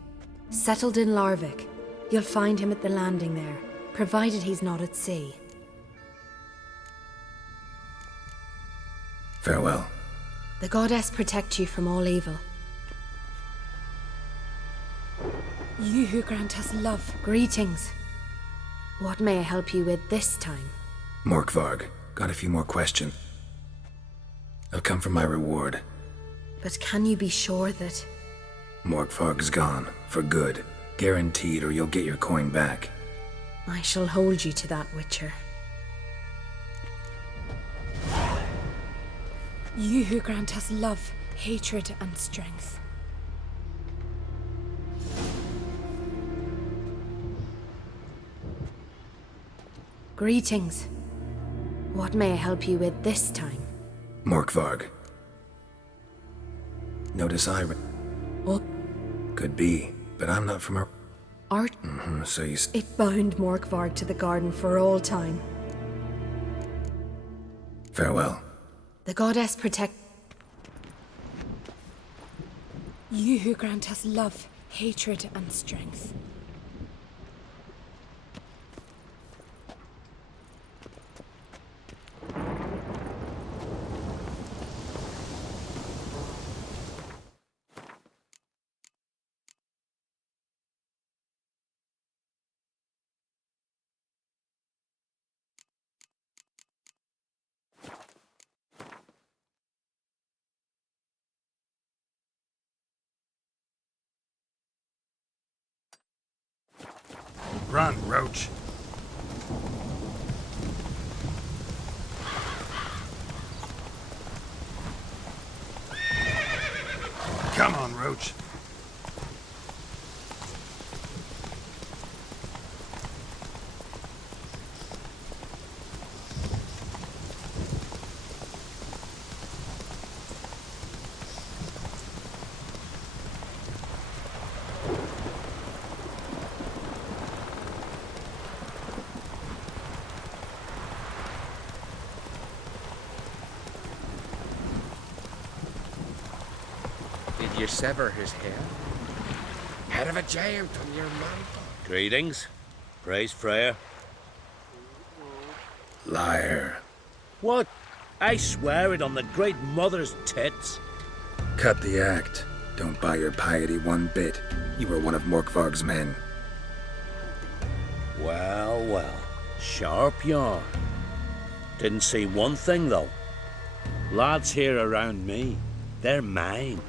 Settled in Larvik, you'll find him at the landing there, provided he's not at sea. Farewell. The goddess protect you from all evil. You who grant us love, greetings. What may I help you with this time? Morkvarg, got a few more questions. I'll come for my reward. But can you be sure that... Morkvarg's gone, for good. Guaranteed, or you'll get your coin back. I shall hold you to that, Witcher. You who grant us love, hatred, and strength. Greetings. What may I help you with this time? Morkvarg. Notice What? Could be, but I'm not from Art? So you It bound Morkvarg to the garden for all time. Farewell. The goddess protect... You who grant us love, hatred, and strength. Run, Roach. Come on, Roach. Did you sever his head? Head of a giant on your mantle. Greetings. Praise Freya. Liar. What? I swear it on the Great Mother's tits. Cut the act. Don't buy your piety one bit. You were one of Morkvarg's men. Well, well. Sharp yarn. Didn't see one thing, though. Lads here around me, they're mine.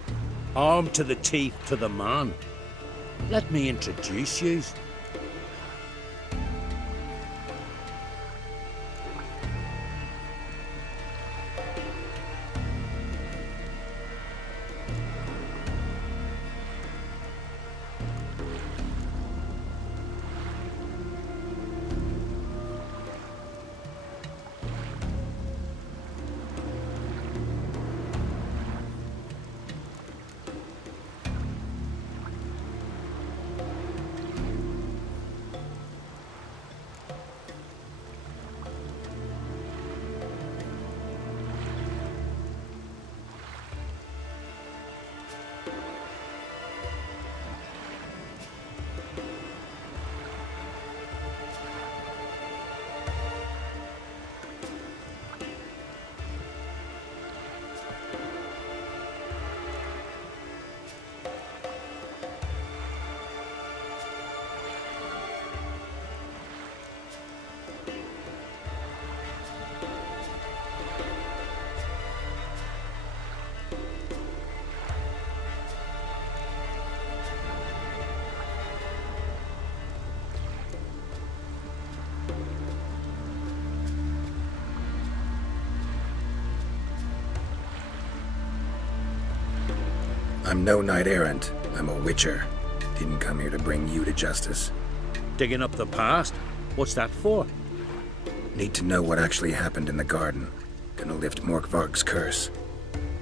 Armed to the teeth to the man. Let me introduce yous. I'm no knight errant. I'm a witcher. Didn't come here to bring you to justice. Digging up the past? What's that for? Need to know what actually happened in the garden. Gonna lift Morkvarg's curse.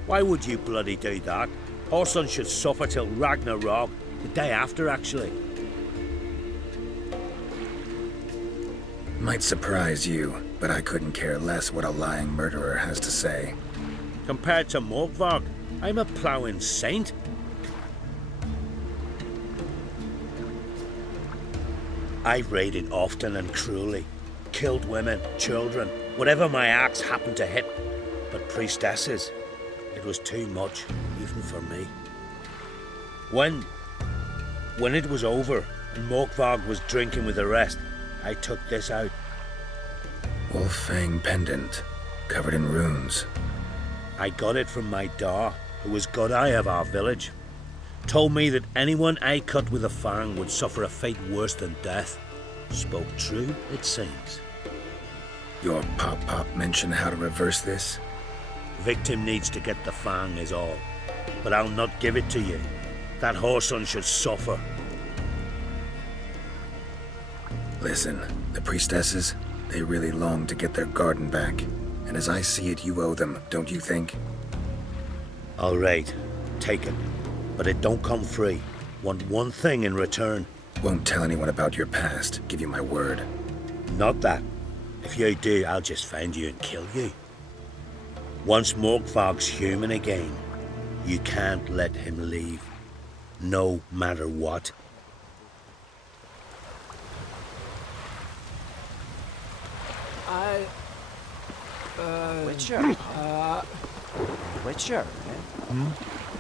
Why would you bloody do that? Our son should suffer till Ragnarok, the day after, actually. Might surprise you, but I couldn't care less what a lying murderer has to say. Compared to Morkvarg, I'm a ploughing saint. I've raided often and cruelly, killed women, children, whatever my axe happened to hit. But priestesses, it was too much, even for me. When it was over and Morkvarg was drinking with the rest, I took this out. Wolf-fang pendant, covered in runes. I got it from my da, who was god eye of our village. Told me that anyone I cut with a fang would suffer a fate worse than death. Spoke true, it seems. Your pop-pop mentioned how to reverse this? Victim needs to get the fang is all. But I'll not give it to you. That whoreson should suffer. Listen, the priestesses, they really long to get their garden back. And as I see it, you owe them, don't you think? All right, take it. But it don't come free. Want one thing in return. Won't tell anyone about your past, give you my word. Not that. If you do, I'll just find you and kill you. Once Morkvarg's human again, you can't let him leave. No matter what. Witcher? Witcher, eh?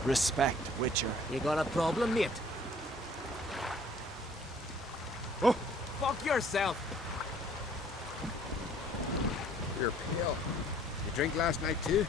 Respect, Witcher. You got a problem, mate? Oh! Fuck yourself! You're pale. You drink last night too?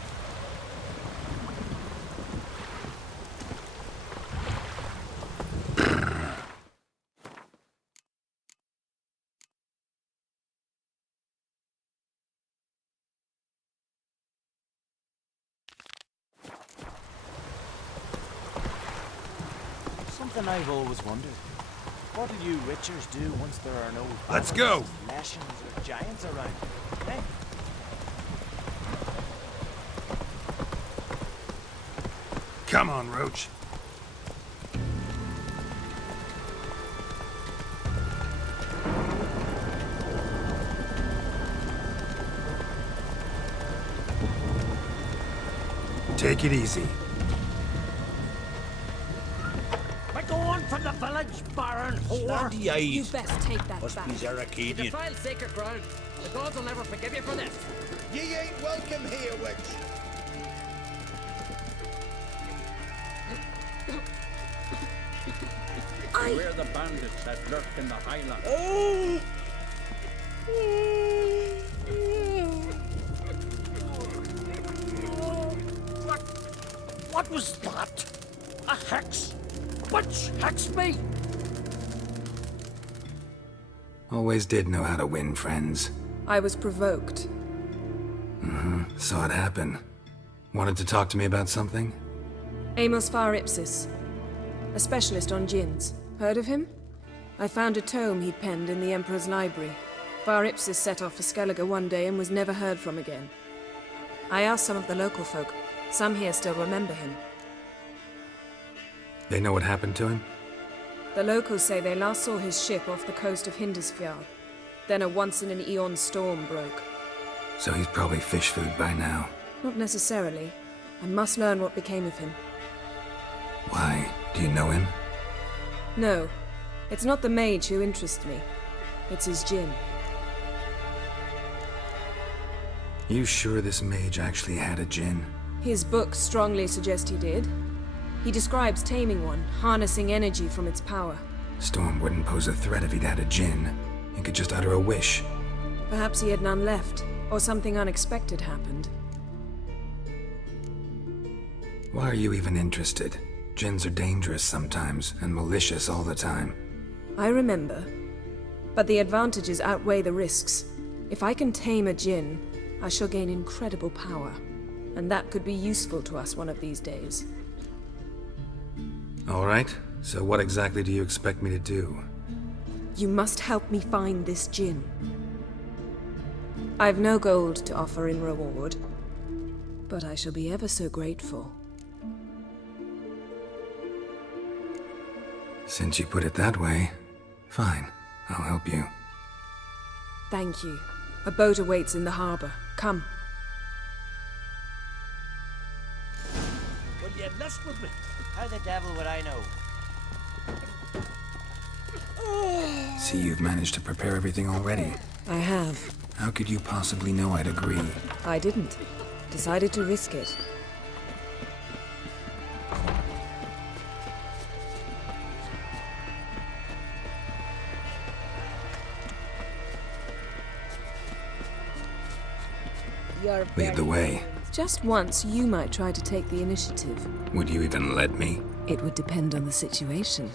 Something I've always wondered. What do you Witchers do once there are no... Let's go! ...Leshens or giants around? Eh? Come on, Roach. Take it easy. We're going from the village, Baron whore. You best take that Must back. be You Zarakedian. defile sacred ground. The gods will never forgive you for this. Ye ain't welcome here, witch. We're the bandits that lurk in the Highlands. What was that? A hex? Which hexed me? Always did know how to win friends. I was provoked. Saw it happen. Wanted to talk to me about something? Amos Var Ipsis, a specialist on djinns. Heard of him? I found a tome he'd penned in the Emperor's library. Var Ipsis set off for Skellige one day and was never heard from again. I asked some of the local folk. Some here still remember him. They know what happened to him? The locals say they last saw his ship off the coast of Hindisfjall. Then a once-in-an-eon storm broke. So he's probably fish food by now. Not necessarily. I must learn what became of him. Why? Do you know him? No. It's not the mage who interests me. It's his djinn. You sure this mage actually had a djinn? His books strongly suggest he did. He describes taming one, harnessing energy from its power. Storm wouldn't pose a threat if he'd had a djinn. He could just utter a wish. Perhaps he had none left, or something unexpected happened. Why are you even interested? Djinns are dangerous sometimes, and malicious all the time. I remember. But the advantages outweigh the risks. If I can tame a djinn, I shall gain incredible power. And that could be useful to us one of these days. All right, so what exactly do you expect me to do? You must help me find this Jinn. I've no gold to offer in reward, but I shall be ever so grateful. Since you put it that way, fine, I'll help you. Thank you. A boat awaits in the harbor. Come. Will you lust with me? How the devil would I know? See, you've managed to prepare everything already. I have. How could you possibly know I'd agree? I didn't. Decided to risk it. Lead the way. Just once, you might try to take the initiative. Would you even let me? It would depend on the situation.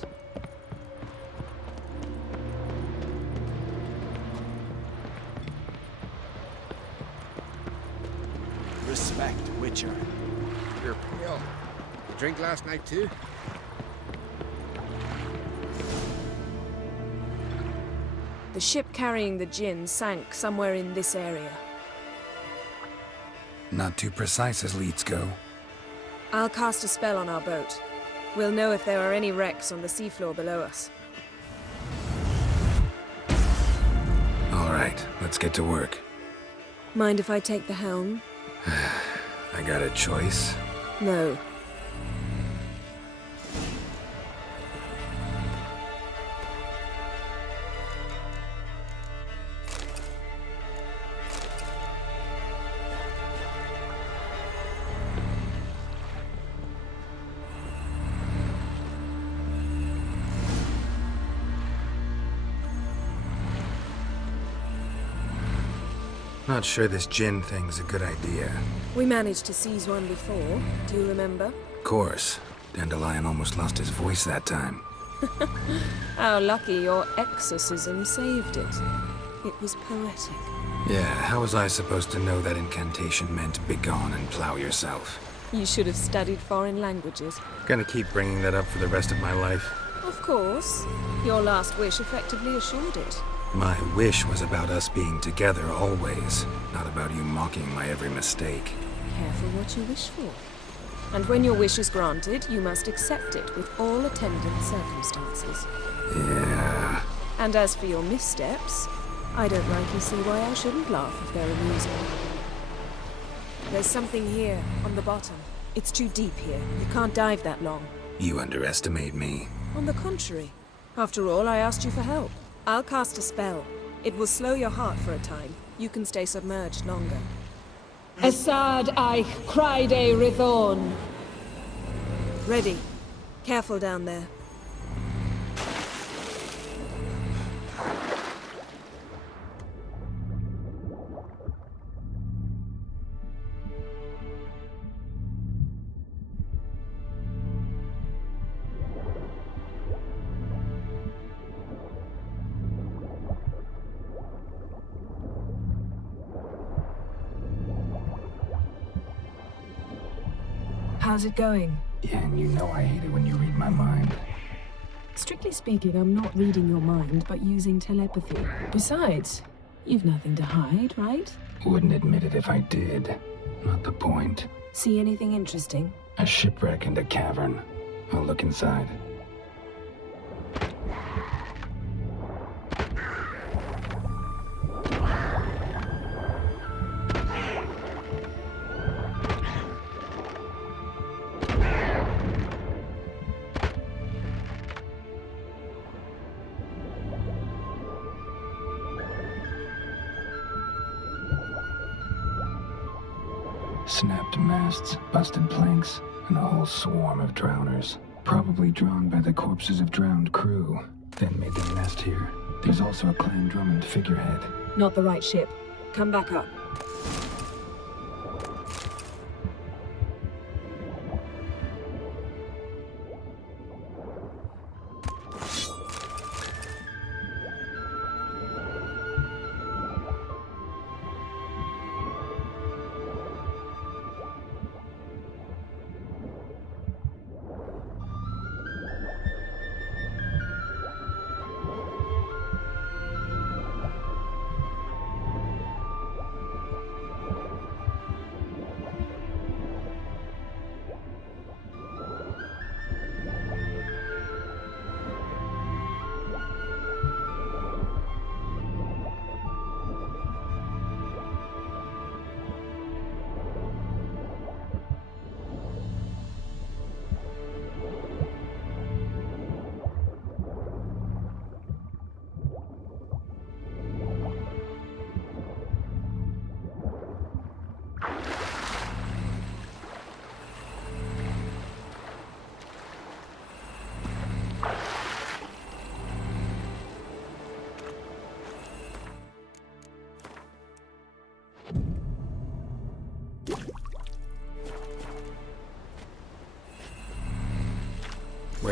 Respect, Witcher. You're pale. You drink last night too? The ship carrying the Jinn sank somewhere in this area. Not too precise as leads go. I'll cast a spell on our boat. We'll know if there are any wrecks on the seafloor below us. All right, let's get to work. Mind if I take the helm? I got a choice. No. Not sure this Jinn thing's a good idea. We managed to seize one before. Do you remember? Of course. Dandelion almost lost his voice that time. How lucky your exorcism saved it. It was poetic. Yeah, how was I supposed to know that incantation meant begone and plow yourself? You should have studied foreign languages. Gonna keep bringing that up for the rest of my life. Of course. Your last wish effectively assured it. My wish was about us being together always, not about you mocking my every mistake. Careful what you wish for. And when your wish is granted, you must accept it with all attendant circumstances. Yeah. And as for your missteps, I don't rightly see why I shouldn't laugh if they're amusing. There's something here, on the bottom. It's too deep here. You can't dive that long. You underestimate me. On the contrary. After all, I asked you for help. I'll cast a spell. It will slow your heart for a time. You can stay submerged longer. Assad Eich Cryde Rithorn. Ready. Careful down there. How's it going? Yeah, and you know I hate it when you read my mind. Strictly speaking, I'm not reading your mind, but using telepathy. Besides, you've nothing to hide, right? Wouldn't admit it if I did. Not the point. See anything interesting? A shipwreck and a cavern. I'll look inside. Snapped masts, busted planks, and a whole swarm of drowners. Probably drawn by the corpses of drowned crew. Then made their nest here. There's also a Clan Drummond figurehead. Not the right ship. Come back up.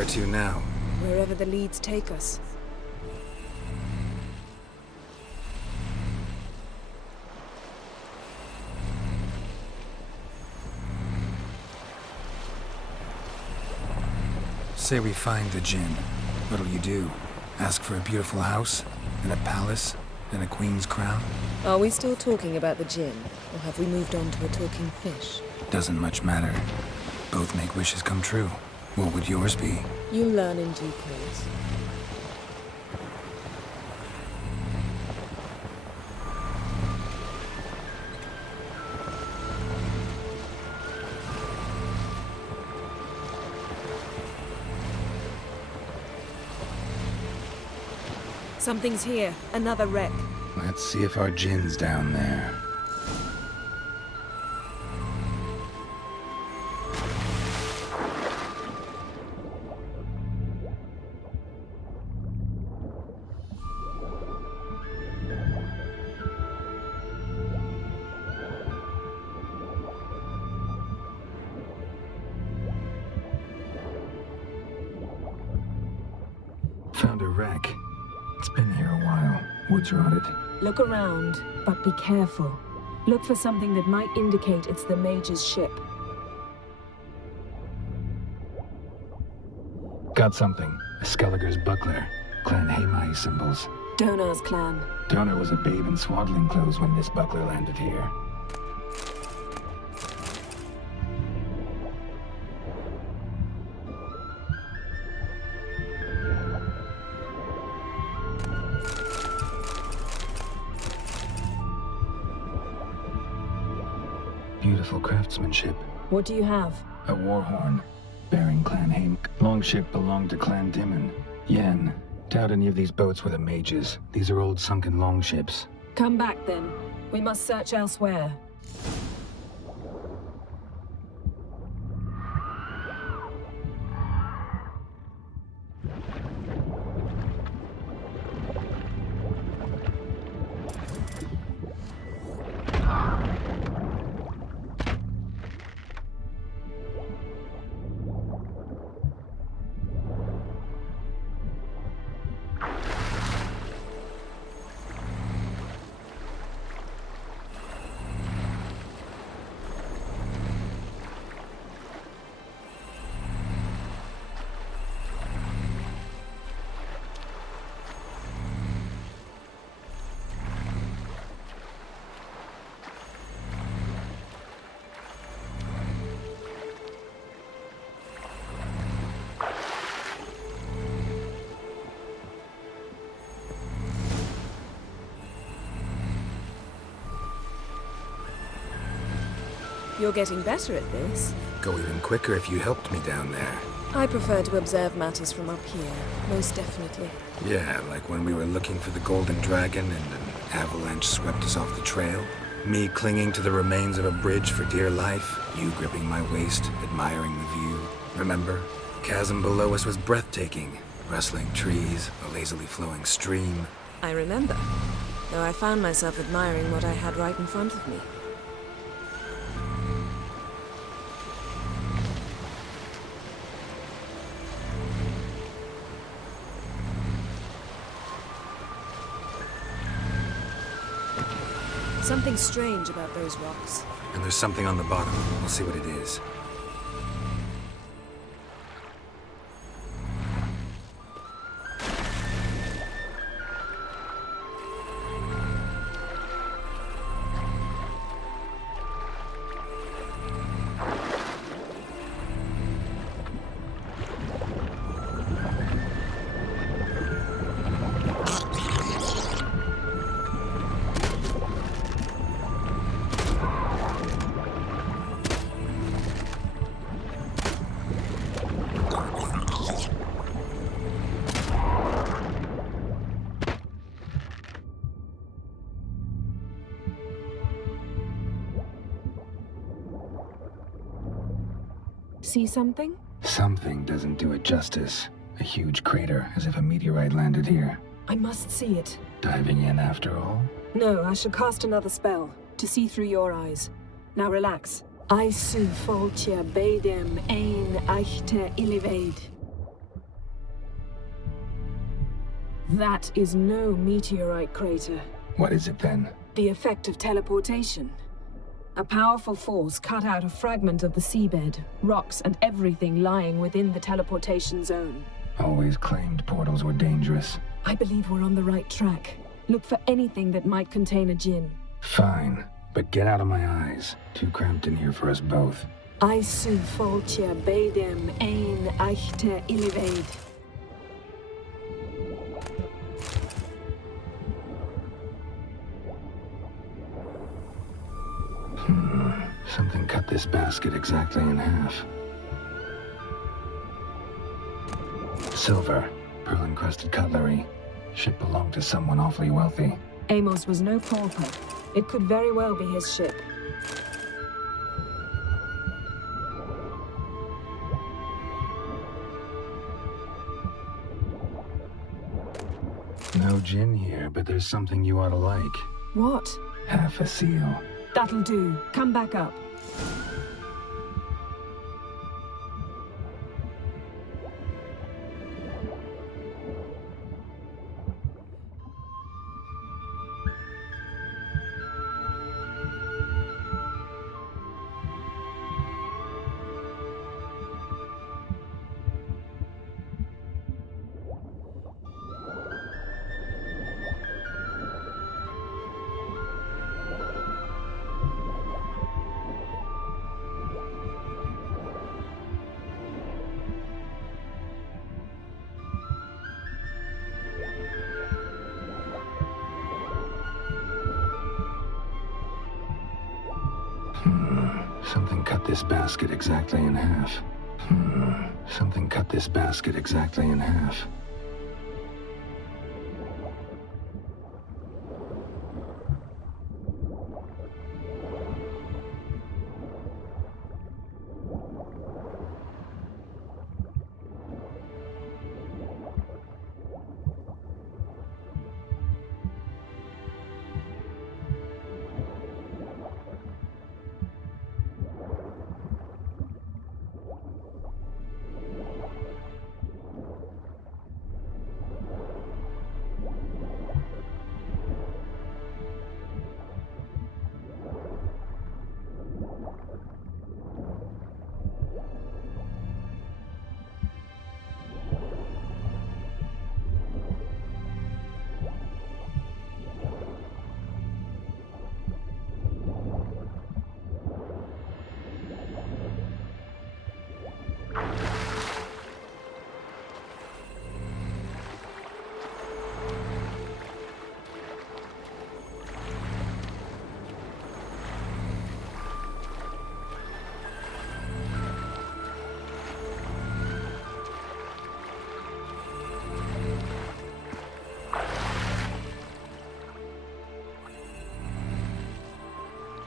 Where to now? Wherever the leads take us. Say we find the Jinn. What'll you do? Ask for a beautiful house? And a palace? And a queen's crown? Are we still talking about the Jinn? Or have we moved on to a talking fish? Doesn't much matter. Both make wishes come true. What would yours be? You'll learn in due course. Something's here. Another wreck. Let's see if our Jinn's down there. Found a wreck. It's been here a while. Woods rotted. Look around, but be careful. Look for something that might indicate it's the Mage's ship. Got something. A Skelliger's buckler. Clan Haemai symbols. Donar's clan. Donar was a babe in swaddling clothes when this buckler landed here. Beautiful craftsmanship. What do you have? A war horn. Bearing Clan Haem. Longship belonged to Clan Dimon. Yen. Doubt any of these boats were the mages. These are old sunken longships. Come back then. We must search elsewhere. You're getting better at this. Go even quicker if you helped me down there. I prefer to observe matters from up here, most definitely. Yeah, like when we were looking for the Golden Dragon and an avalanche swept us off the trail. Me clinging to the remains of a bridge for dear life. You gripping my waist, admiring the view. Remember? Chasm below us was breathtaking. Rustling trees, a lazily flowing stream. I remember, though I found myself admiring what I had right in front of me. Something strange about those rocks. And there's something on the bottom. We'll see what it is. See something? Something doesn't do it justice. A huge crater, as if a meteorite landed here. I must see it. Diving in after all? No, I shall cast another spell, to see through your eyes. Now relax. I su foltia bedem ein eichte ilivaid. That is no meteorite crater. What is it then? The effect of teleportation. A powerful force cut out a fragment of the seabed, rocks and everything lying within the teleportation zone. Always claimed portals were dangerous. I believe we're on the right track. Look for anything that might contain a djinn. Fine, but get out of my eyes. Too cramped in here for us both. Aisu foltia beidem ein eichte illiveid. Something cut this basket exactly in half. Silver, pearl-encrusted cutlery. Ship belonged to someone awfully wealthy. Amos was no pauper. It could very well be his ship. No gin here, but there's something you ought to like. What? Half a seal. That'll do. Come back up. Something cut this basket exactly in half. Something cut this basket exactly in half.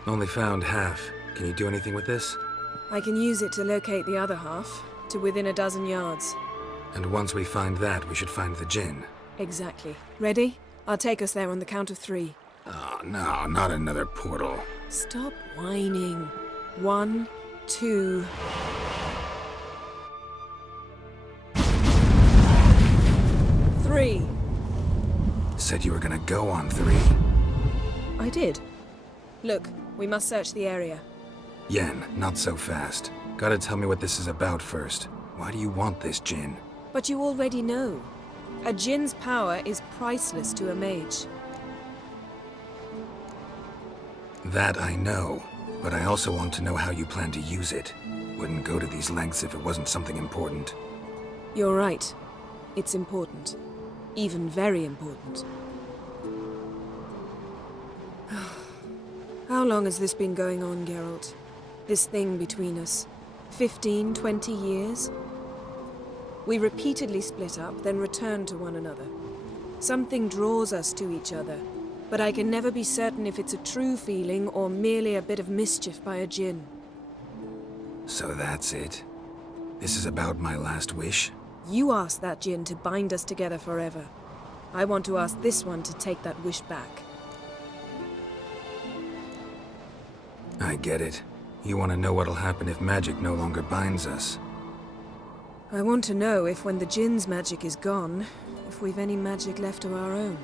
Only found half. Can you do anything with this? I can use it to locate the other half, to within a dozen yards. And once we find that, we should find the djinn. Exactly. Ready? I'll take us there on the count of 3. Oh, no, not another portal. Stop whining. 1, 2... Three. Said you were gonna go on 3. I did. Look, we must search the area. Yen, not so fast. Gotta tell me what this is about first. Why do you want this djinn? But you already know. A djinn's power is priceless to a mage. That I know, but I also want to know how you plan to use it. Wouldn't go to these lengths if it wasn't something important. You're right. It's important. Even very important. How long has this been going on, Geralt? This thing between us? 15, 20 years? We repeatedly split up, then returned to one another. Something draws us to each other, but I can never be certain if it's a true feeling or merely a bit of mischief by a djinn. So that's it? This is about my last wish? You asked that djinn to bind us together forever. I want to ask this one to take that wish back. I get it. You want to know what'll happen if magic no longer binds us. I want to know if when the djinn's magic is gone, if we've any magic left of our own.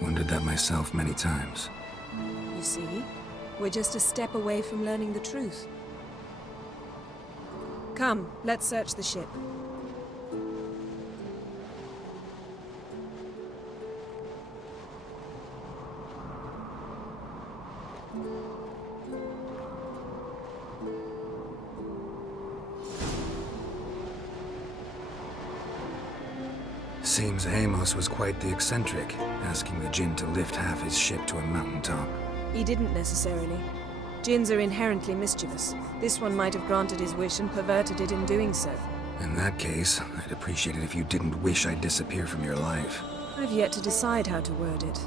Wondered that myself many times. You see, we're just a step away from learning the truth. Come, let's search the ship. Seems Amos was quite the eccentric, asking the Jinn to lift half his ship to a mountaintop. He didn't necessarily. Jinns are inherently mischievous. This one might have granted his wish and perverted it in doing so. In that case, I'd appreciate it if you didn't wish I'd disappear from your life. I've yet to decide how to word it.